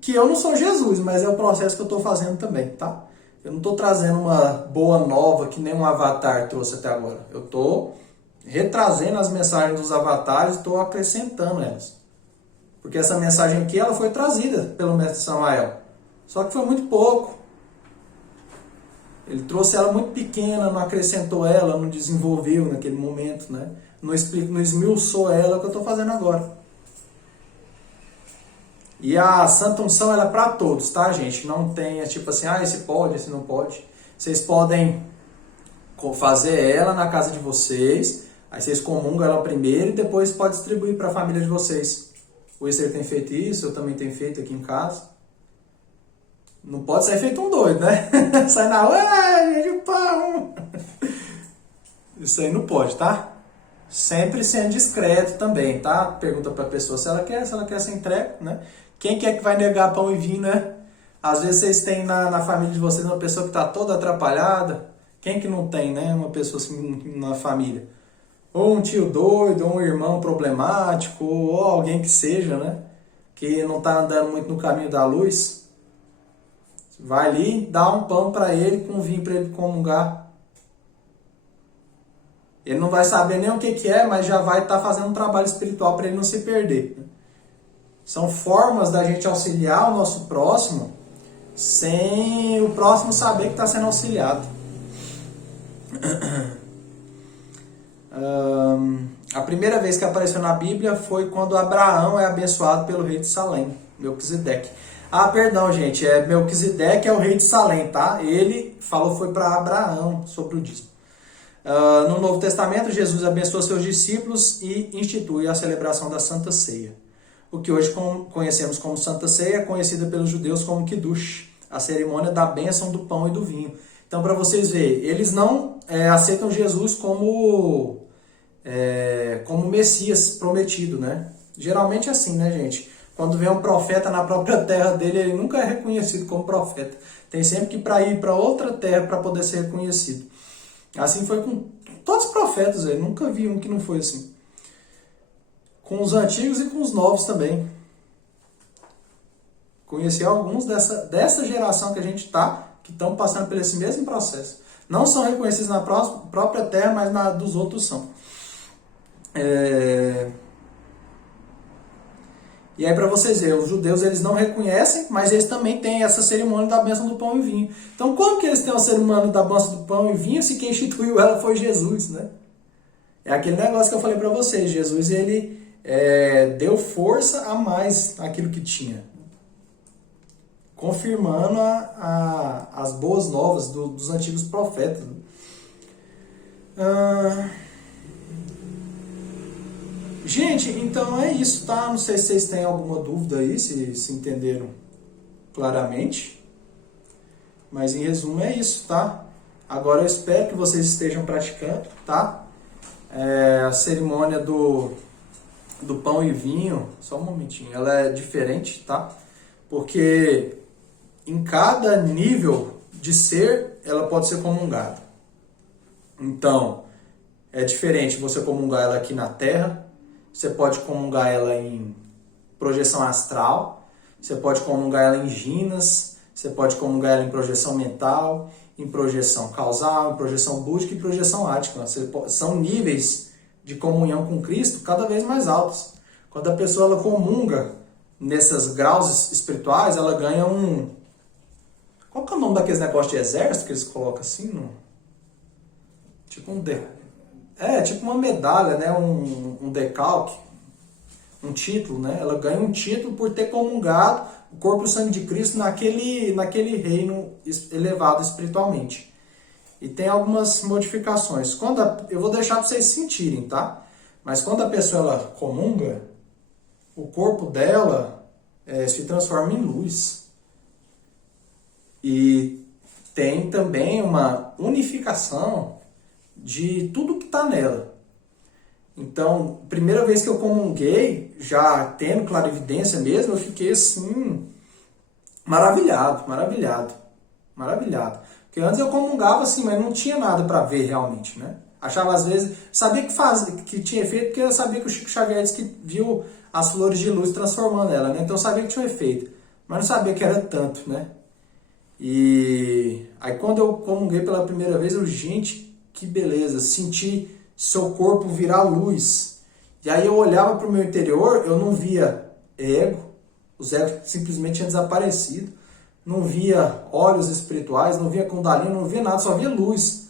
Que eu não sou Jesus, mas é o processo que eu estou fazendo também, tá? Eu não estou trazendo uma boa nova que nem um avatar trouxe até agora. Eu estou retrazendo as mensagens dos avatares e estou acrescentando elas. Porque essa mensagem aqui ela foi trazida pelo mestre Samael. Só que foi muito pouco. Ele trouxe ela muito pequena, não acrescentou ela, não desenvolveu naquele momento, né? Não esmiuçou ela, que eu estou fazendo agora. E a Santa Unção ela é para todos, tá, gente? Não tem tipo assim, esse pode, esse não pode. Vocês podem fazer ela na casa de vocês, aí vocês comungam ela primeiro e depois pode distribuir para a família de vocês. O Esther tem feito isso, eu também tenho feito aqui em casa. Não pode ser feito um doido, né? Sai na rua, gente, pão! Isso aí não pode, tá? Sempre sendo discreto também, tá? Pergunta pra pessoa se ela quer ser entregue, né? Quem que é que vai negar pão e vinho, né? Às vezes vocês têm na família de vocês uma pessoa que tá toda atrapalhada. Quem que não tem, né? Uma pessoa assim na família. Ou um tio doido, ou um irmão problemático, ou alguém que seja, né? Que não tá andando muito no caminho da luz. Vai ali, dá um pão para ele, com vinho para ele comungar. Ele não vai saber nem o que é, mas já vai estar fazendo um trabalho espiritual para ele não se perder. São formas da gente auxiliar o nosso próximo sem o próximo saber que está sendo auxiliado. A primeira vez que apareceu na Bíblia foi quando Abraão é abençoado pelo rei de Salém, Melquisedeque. Perdão, gente, Melquisedeque é o rei de Salém, tá? Ele falou foi para Abraão sobre o dízimo. No Novo Testamento, Jesus abençoa seus discípulos e institui a celebração da Santa Ceia. O que hoje conhecemos como Santa Ceia é conhecida pelos judeus como Kiddush, a cerimônia da bênção do pão e do vinho. Então, para vocês verem, eles não aceitam Jesus como Messias prometido, né? Geralmente é assim, né, gente? Quando vem um profeta na própria terra dele, ele nunca é reconhecido como profeta. Tem sempre que ir para outra terra para poder ser reconhecido. Assim foi com todos os profetas, eu nunca vi um que não foi assim. Com os antigos e com os novos também. Conheci alguns dessa geração que a gente que estão passando por esse mesmo processo. Não são reconhecidos na própria terra, mas na dos outros são. E aí para vocês verem, os judeus eles não reconhecem, mas eles também têm essa cerimônia da bênção do pão e vinho. Então como que eles têm a cerimônia da bênção do pão e vinho se quem instituiu ela foi Jesus, né? É aquele negócio que eu falei para vocês, Jesus ele deu força a mais aquilo que tinha. Confirmando as boas novas dos antigos profetas. Gente, então é isso, tá? Não sei se vocês têm alguma dúvida aí, se entenderam claramente. Mas em resumo é isso, tá? Agora eu espero que vocês estejam praticando, tá? A cerimônia do pão e vinho, só um momentinho, ela é diferente, tá? Porque em cada nível de ser, ela pode ser comungada. Então, é diferente você comungar ela aqui na Terra. Você pode comungar ela em projeção astral, você pode comungar ela em ginas, você pode comungar ela em projeção mental, em projeção causal, em projeção búdica e projeção ática. São níveis de comunhão com Cristo cada vez mais altos. Quando a pessoa ela comunga nesses graus espirituais, ela ganha um... Qual que é o nome daqueles negócios de exército que eles colocam assim? Tipo um... tipo uma medalha, né? Um decalque, um título, né? Ela ganha um título por ter comungado o corpo e o sangue de Cristo naquele reino elevado espiritualmente. E tem algumas modificações. Eu vou deixar para vocês sentirem, tá? Mas quando a pessoa ela comunga, o corpo dela se transforma em luz. E tem também uma unificação de tudo que está nela. Então, primeira vez que eu comunguei, já tendo clarividência mesmo, eu fiquei assim, maravilhado. Porque antes eu comungava assim, mas não tinha nada para ver realmente, né? Achava às vezes, sabia que tinha efeito, porque eu sabia que o Chico Xavier disse que viu as flores de luz transformando ela, né? Então eu sabia que tinha um efeito, mas não sabia que era tanto, né? E aí quando eu comunguei pela primeira vez, gente, que beleza, senti seu corpo virar luz. E aí eu olhava para o meu interior, eu não via ego, os egos simplesmente tinham desaparecido, não via olhos espirituais, não via Kundalini, não via nada, só via luz.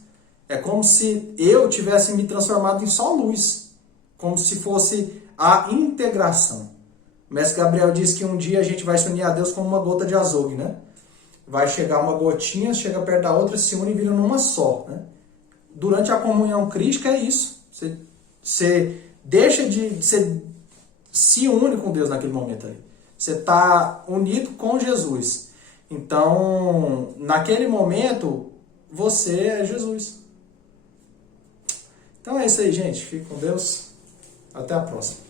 É como se eu tivesse me transformado em só luz, como se fosse a integração. O mestre Gabriel diz que um dia a gente vai se unir a Deus como uma gota de azogue, né? Vai chegar uma gotinha, chega perto da outra, se une e vira numa só, né? Durante a comunhão crística é isso. Você deixa de... Você se une com Deus naquele momento ali. Você está unido com Jesus. Então, naquele momento, você é Jesus. Então é isso aí, gente. Fique com Deus. Até a próxima.